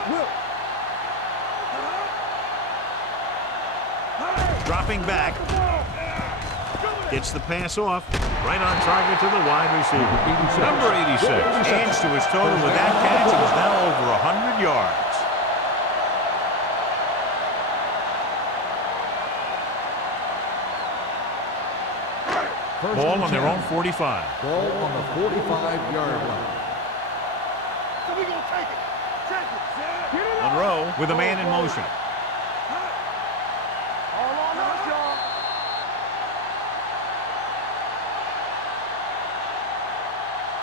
Dropping back. Gets the pass off. Right on target to the wide receiver. Number 86 adds to his total with that catch. It is now over 100 yards. Ball on their own 45. Ball on the 45-yard line. So we gonna take it. Take it. Get it up. Monroe with a man in motion. All on us, y'all.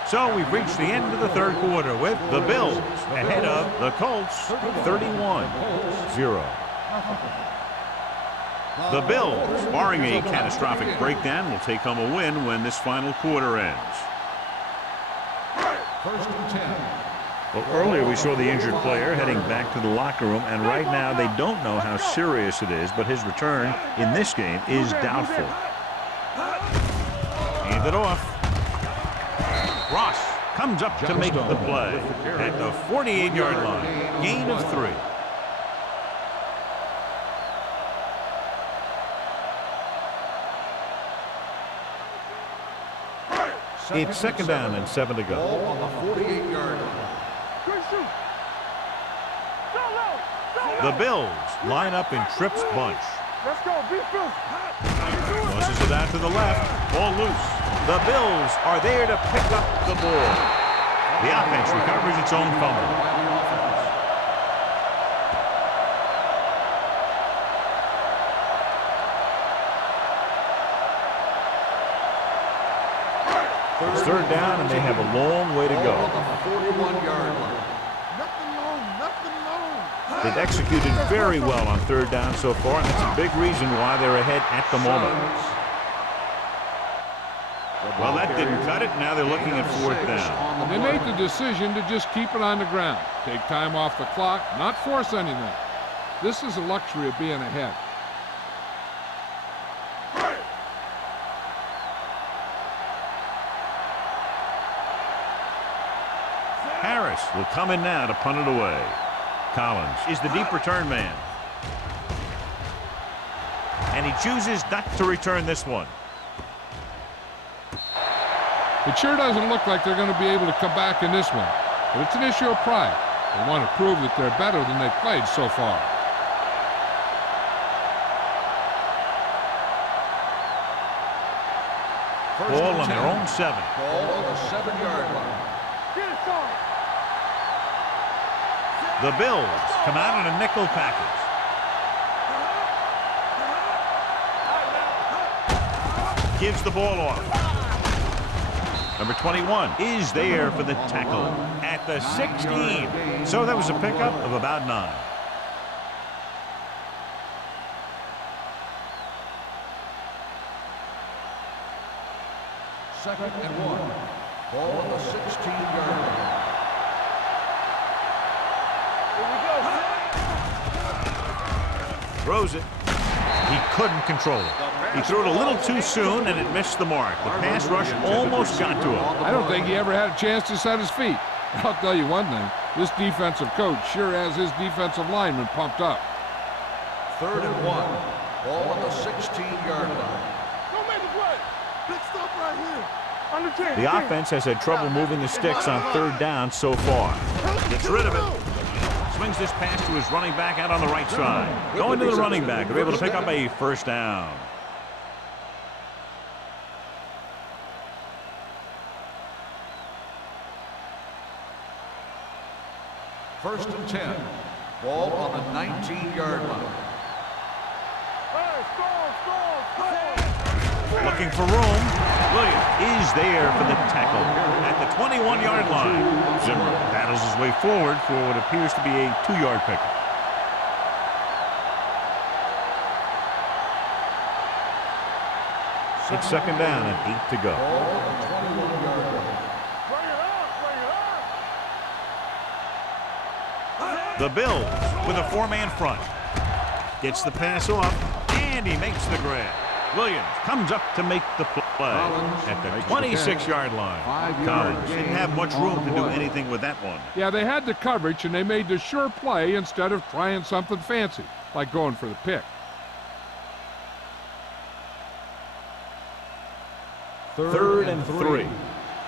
So we've reached the end of the third quarter with the Bills ahead of the Colts 31-0. The Bills, barring a catastrophic breakdown, will take home a win when this final quarter ends. First and 10. Well, earlier we saw the injured player heading back to the locker room, and right now they don't know how serious it is, but his return in this game is doubtful. Hand it off. Ross comes up to make the play at the 48-yard line. Gain of 3. It's second down and 7 to go. Ball on the 48-yard line. Good shoot. Go low. Go The low. Bills line up in Tripp's bunch. Let's go. Be filthy. Tosses it out to the left. Ball loose. The Bills are there to pick up the ball. The offense recovers its own fumble. It's third down, and they have a long way to Ball go. on the 41-yard line. Nothing long. Nothing long. They've executed very well on third down so far, and that's a big reason why they're ahead at the moment. Well, that didn't cut it. Now they're looking at fourth down. They made the decision to just keep it on the ground, take time off the clock, not force anything. This is the luxury of being ahead. Harris will come in now to punt it away. Collins is the deep return man. And he chooses not to return this one. It sure doesn't look like they're going to be able to come back in this one, but it's an issue of pride. They want to prove that they're better than they've played so far. Ball on their own 7. Ball on the 7-yard line. Get it, son. The Bills come out in a nickel package. Gives the ball off. Number 21 is there for the tackle at the 16. So that was a pickup of about 9. Second and 1. Ball on the 16-yard line. Throws it. He couldn't control it. He threw it a little too soon, and it missed the mark. The pass rush almost got to him. I don't think he ever had a chance to set his feet. I'll tell you one thing, this defensive coach sure has his defensive lineman pumped up. Third and 1. Ball on the 16-yard line. Don't make the play. Big stop right Under 10. The offense has had trouble moving the sticks on third down so far. Gets rid of it. Swings this pass to his running back out on the right side. Going to the running back. They're able to pick up a first down. First and 10. Ball on the 19-yard line. Hey, score. Looking for room. Williams is there for the tackle at the 21-yard line. Zimmer battles his way forward for what appears to be a 2-yard pickup. It's second down and 8 to go. Ball on the 21-yard line. Bring it up. The Bills with a 4-man front. Gets the pass off, and he makes the grab. Williams comes up to make the play at the 26-yard line. Collins didn't have much room to do anything with that one. Yeah, they had the coverage, and they made the sure play instead of trying something fancy, like going for the pick. Third and 3.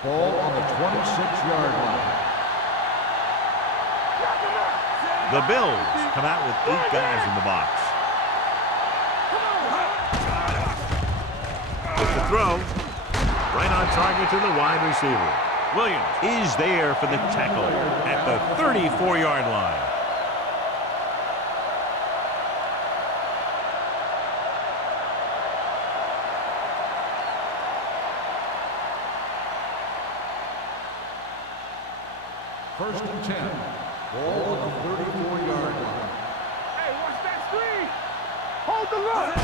Ball on the 26-yard line. The Bills come out with 8 guys in the box. With the throw, right on target to the wide receiver. Williams is there for the tackle at the 34-yard line. First and 10. Ball on the 34-yard line. Hey, watch that screen. Hold the look.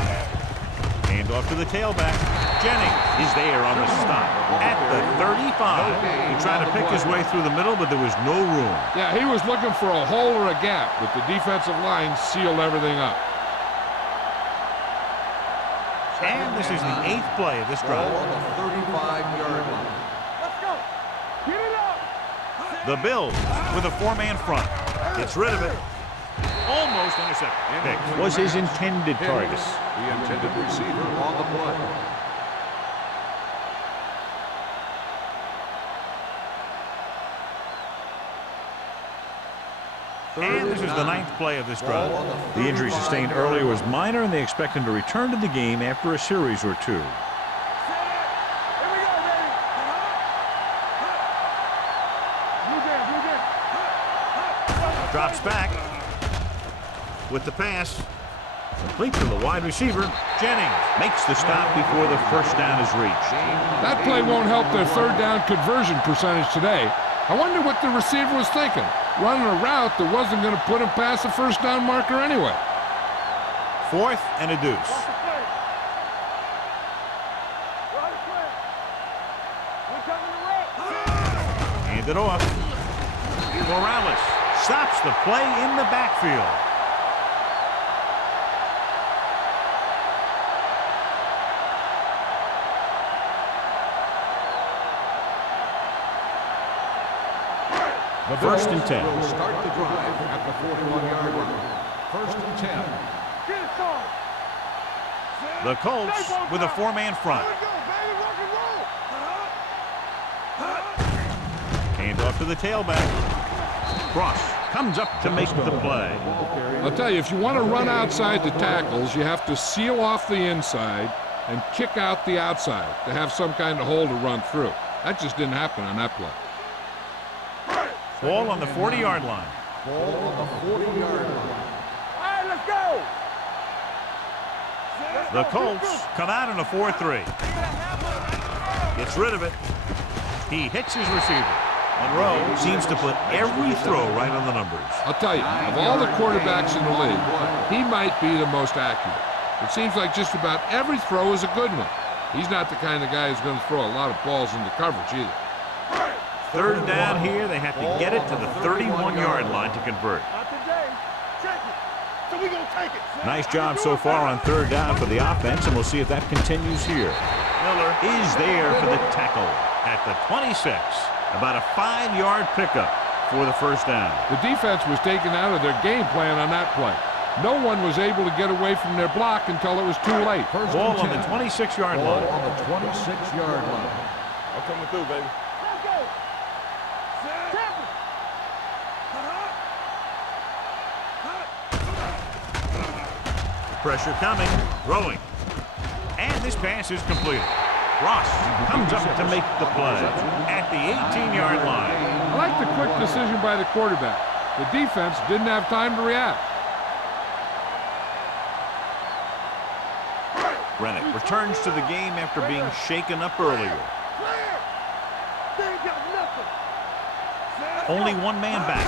Hand off to the tailback. Jennings is there on the stop at the 35. He tried to pick his way through the middle, but there was no room. Yeah, he was looking for a hole or a gap, but the defensive line sealed everything up. And this is the 8th play of this drive. Ball on the 35-yard line. Let's go. Get it up. The Bills with a 4-man front. Gets rid of it. Almost intercepted. Pick was his intended target. The intended receiver on the play. And this is the 9th play of this drive. The injury sustained earlier was minor, and they expect him to return to the game after a series or 2. Here we go, baby. Blue game. Drops back with the pass. Complete to the wide receiver. Jennings makes the stop before the first down is reached. That play won't help their third down conversion percentage today. I wonder what the receiver was thinking, running a route that wasn't going to put him past the first down marker anyway. 4th and a deuce. Hand it off. Morales stops the play in the backfield. The First and 10. Will start the drive at the 41-yard line. First and 10. Get it, son. The Colts with a 4-man front. Here we go, baby. Rock and roll. Hand off to the tailback. Cross comes up to make the play. I'll tell you, if you want to run outside the tackles, you have to seal off the inside and kick out the outside to have some kind of hole to run through. That just didn't happen on that play. Ball on the 40-yard line. Ball on the 40-yard line. All right, let's go. The Colts come out in a 4-3. Gets rid of it. He hits his receiver. Monroe seems to put every throw right on the numbers. I'll tell you, of all the quarterbacks in the league, he might be the most accurate. It seems like just about every throw is a good one. He's not the kind of guy who's going to throw a lot of balls into coverage either. Third down here. They have to get it to the 31-yard line to convert. Not today. Check it. So we gonna take it. Nice job so far on third down for the offense, and we'll see if that continues here. Miller is there for the tackle at the 26. About a 5-yard pickup for the first down. The defense was taken out of their game plan on that play. No one was able to get away from their block until it was too late. Ball on the 26-yard Ball line. on the 26-yard line. I'm coming through, baby. Let's go. Champion. Pressure coming, throwing. And this pass is completed. Ross comes up to make the play at the 18-yard line. I like the quick decision by the quarterback. The defense didn't have time to react. Rennick returns to the game after being shaken up earlier. Only one man back.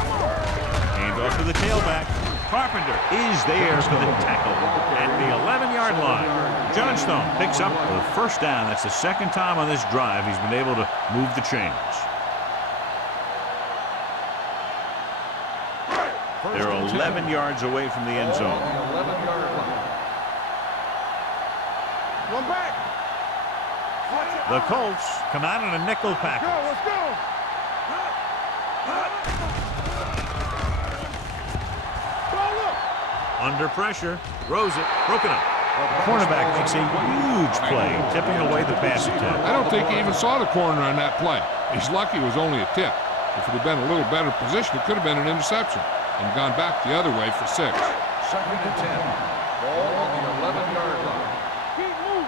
Hand off to the tailback. Carpenter is there for the tackle at the 11-yard line. Johnstone picks up the first down. That's the second time on this drive he's been able to move the chains. They're 11 yards away from the end zone. 11-yard line. One back. The Colts come out in a nickel package. Let's go. Under pressure, throws it, broken up. The cornerback makes a huge play, tipping away the pass attempt. I don't think he even saw the corner on that play. He's lucky it was only a tip. If it had been a little better position, it could have been an interception and gone back the other way for 6. Second and 10. Ball on the 11-yard line. Keep moving.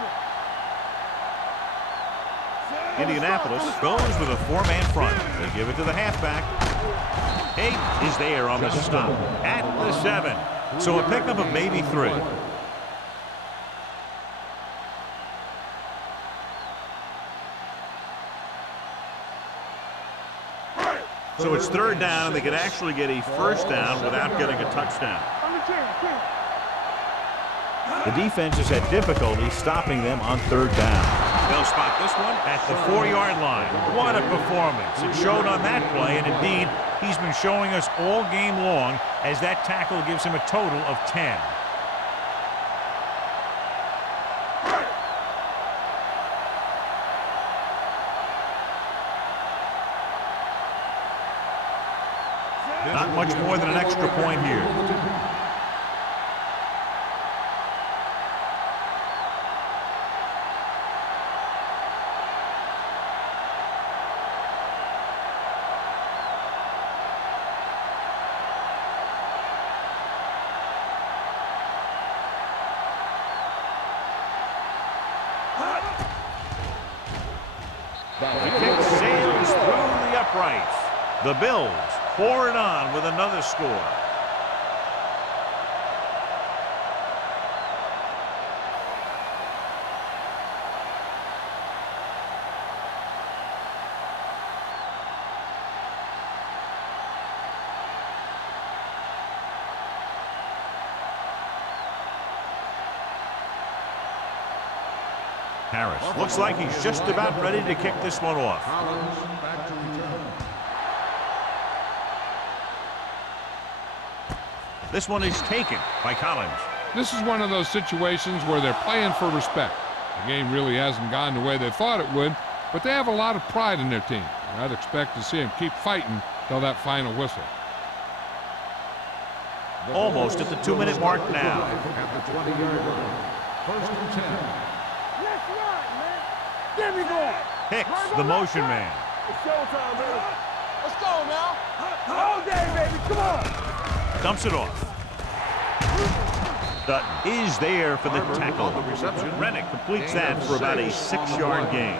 Indianapolis goes with a 4-man front. They give it to the halfback. Haight is there on the stop at the 7. So a pickup of maybe 3. So it's 3rd down, and they could actually get a first down without getting a touchdown. The defense has had difficulty stopping them on 3rd down. They'll spot this one at the 4-yard line. What a performance. It showed on that play, and indeed, he's been showing us all game long as that tackle gives him a total of 10. Not much more than an extra point here. The kick sails through the uprights. The Bills pour it on with another score. Harris looks like he's just about ready to kick this one off. Collins back to return. This one is taken by Collins. This is one of those situations where they're playing for respect. The game really hasn't gone the way they thought it would, but they have a lot of pride in their team. I'd expect to see them keep fighting till that final whistle. Almost at the 2-minute mark now. At the 20-yard line. First and 10. Let's run, man. Get me going. Hicks, the motion man. It's showtime, baby. Let's go now. All day, baby. Come on. Dumps it off. Dutton is there for the tackle. On the reception. Rennick completes that for about a 6-yard gain.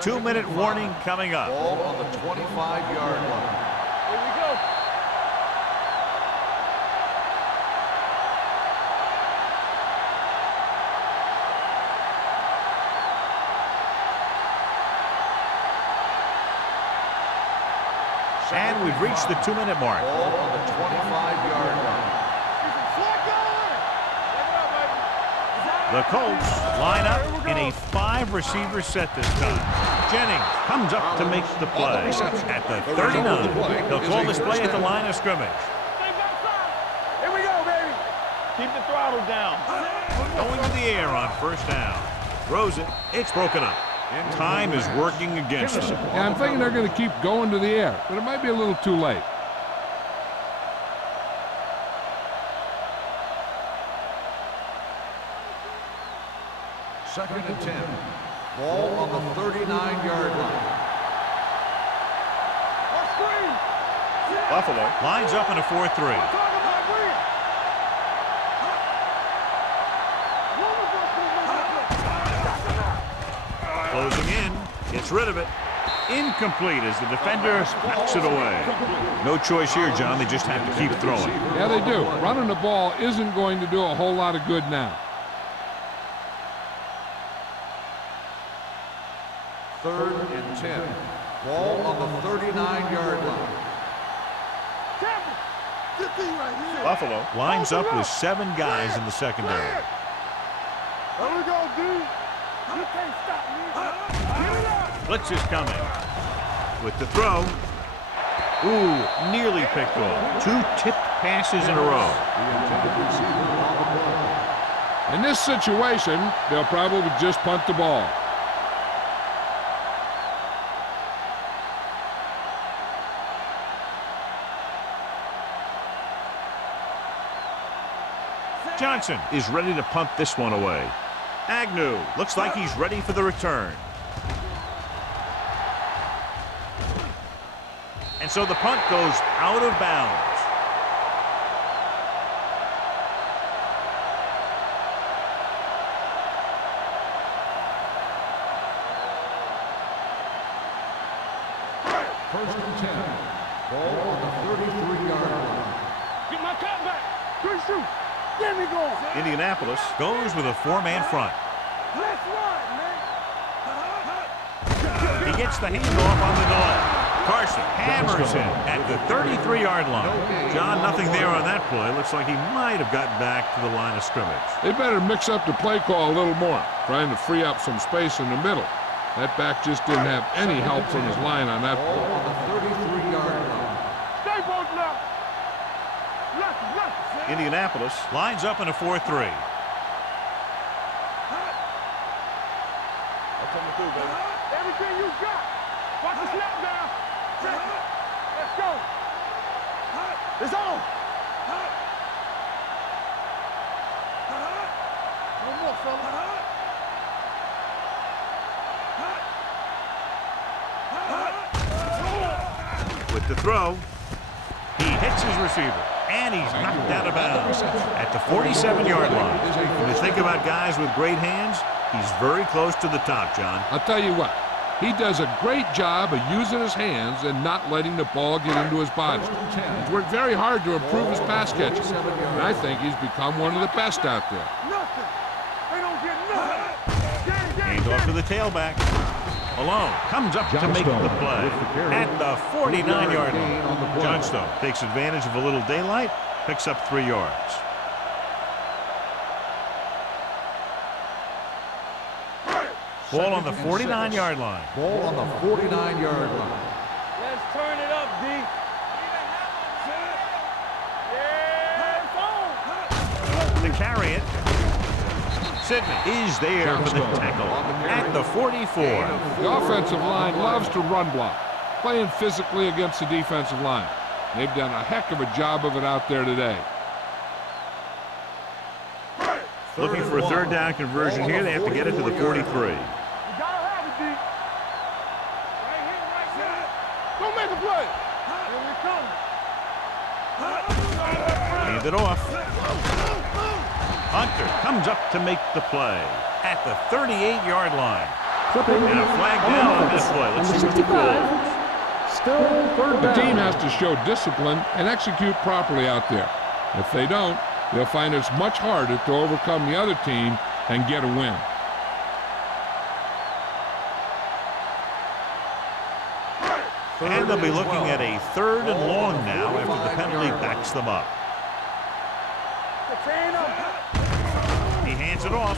Two-minute warning coming up. Ball on the 25-yard line. Here we go. And we've reached the 2-minute mark. Ball on the 25-yard line. The Colts line up in a 5-receiver set this time. Jennings comes up to make the play at the 39. They'll call this play at the line of scrimmage. Here we go, baby. Keep the throttle down. Going to the air on first down. Throws it. It's broken up. Time is working against them. Yeah, I'm thinking they're going to keep going to the air, but it might be a little too late. Second and 10. Ball on the 39-yard line. Buffalo Lines up in a 4-3. Closing in. Gets rid of it. Incomplete as the defender backs it away. No choice here, John. They just have to keep throwing. Yeah, they do. Running the ball isn't going to do a whole lot of good now. Third and 10. Ball on the 39-yard line. Buffalo Lines up with 7 guys in the secondary. There we go, D. You can't stop me. Blitz is coming. With the throw. Ooh, nearly picked off. 2 tipped passes in a row. In this situation, they'll probably just punt the ball. Johnson is ready to punt this one away. Agnew looks like he's ready for the return. And so the punt goes out of bounds. First and 10. Ball on the 33-yard line. Get my cat back. Good shoot. Get me going. Indianapolis goes with a 4-man front. Let's run, man. He gets the handoff on the delay. Carson hammers him at the 33-yard line. John, nothing there on that play. Looks like he might have gotten back to the line of scrimmage. They better mix up the play call a little more, trying to free up some space in the middle. That back just didn't have any help from his line on that Ball play. on the 33-yard line. Stay both left. Left. Indianapolis lines up in a 4-3. That's coming through, baby. Everything you got. Watch the snap down. Let's go. It's on. No more, fella. With the throw, he hits his receiver, and he's knocked out of bounds at the 47-yard line. When you think about guys with great hands, he's very close to the top, John. I'll tell you what, he does a great job of using his hands and not letting the ball get into his body. He's worked very hard to improve his pass catching, and I think he's become one of the best out there. Nothing. They don't get nothing. Hands off to the tailback. Malone comes up to make the play at the 49-yard line. Johnstone takes advantage of a little daylight, picks up 3 yards. Ball on the 49-yard line. Ball on the 49-yard line. Let's turn it up, D. Yeah, To carry it, Sidney is there for the tackle at the 44. The offensive line loves to run block, playing physically against the defensive line. They've done a heck of a job of it out there today. Looking for a 3rd down conversion here. They have to get it to the 43. You gotta have it, D. Right here. Don't make a play. Here we come. Hand it off. Hunter comes up to make the play at the 38-yard line. And a flag down on this play. Let's see what the call is. Still third The down. team has to show discipline and execute properly out there. If they don't, they'll find it's much harder to overcome the other team and get a win. And they'll be looking at a 3rd and long now after the penalty backs them up. He hands it off.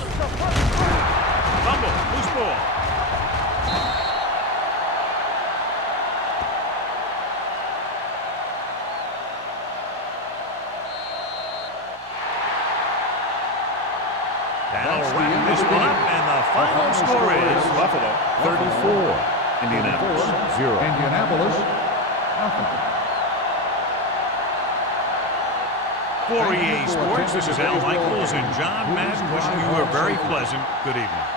Fumble, loose ball. That'll wrap this one up, and the final score is Buffalo 34. Indianapolis 0. Indianapolis, nothing. For EA Sports, this is Al Michaels and John Madden wishing you a very pleasant good evening.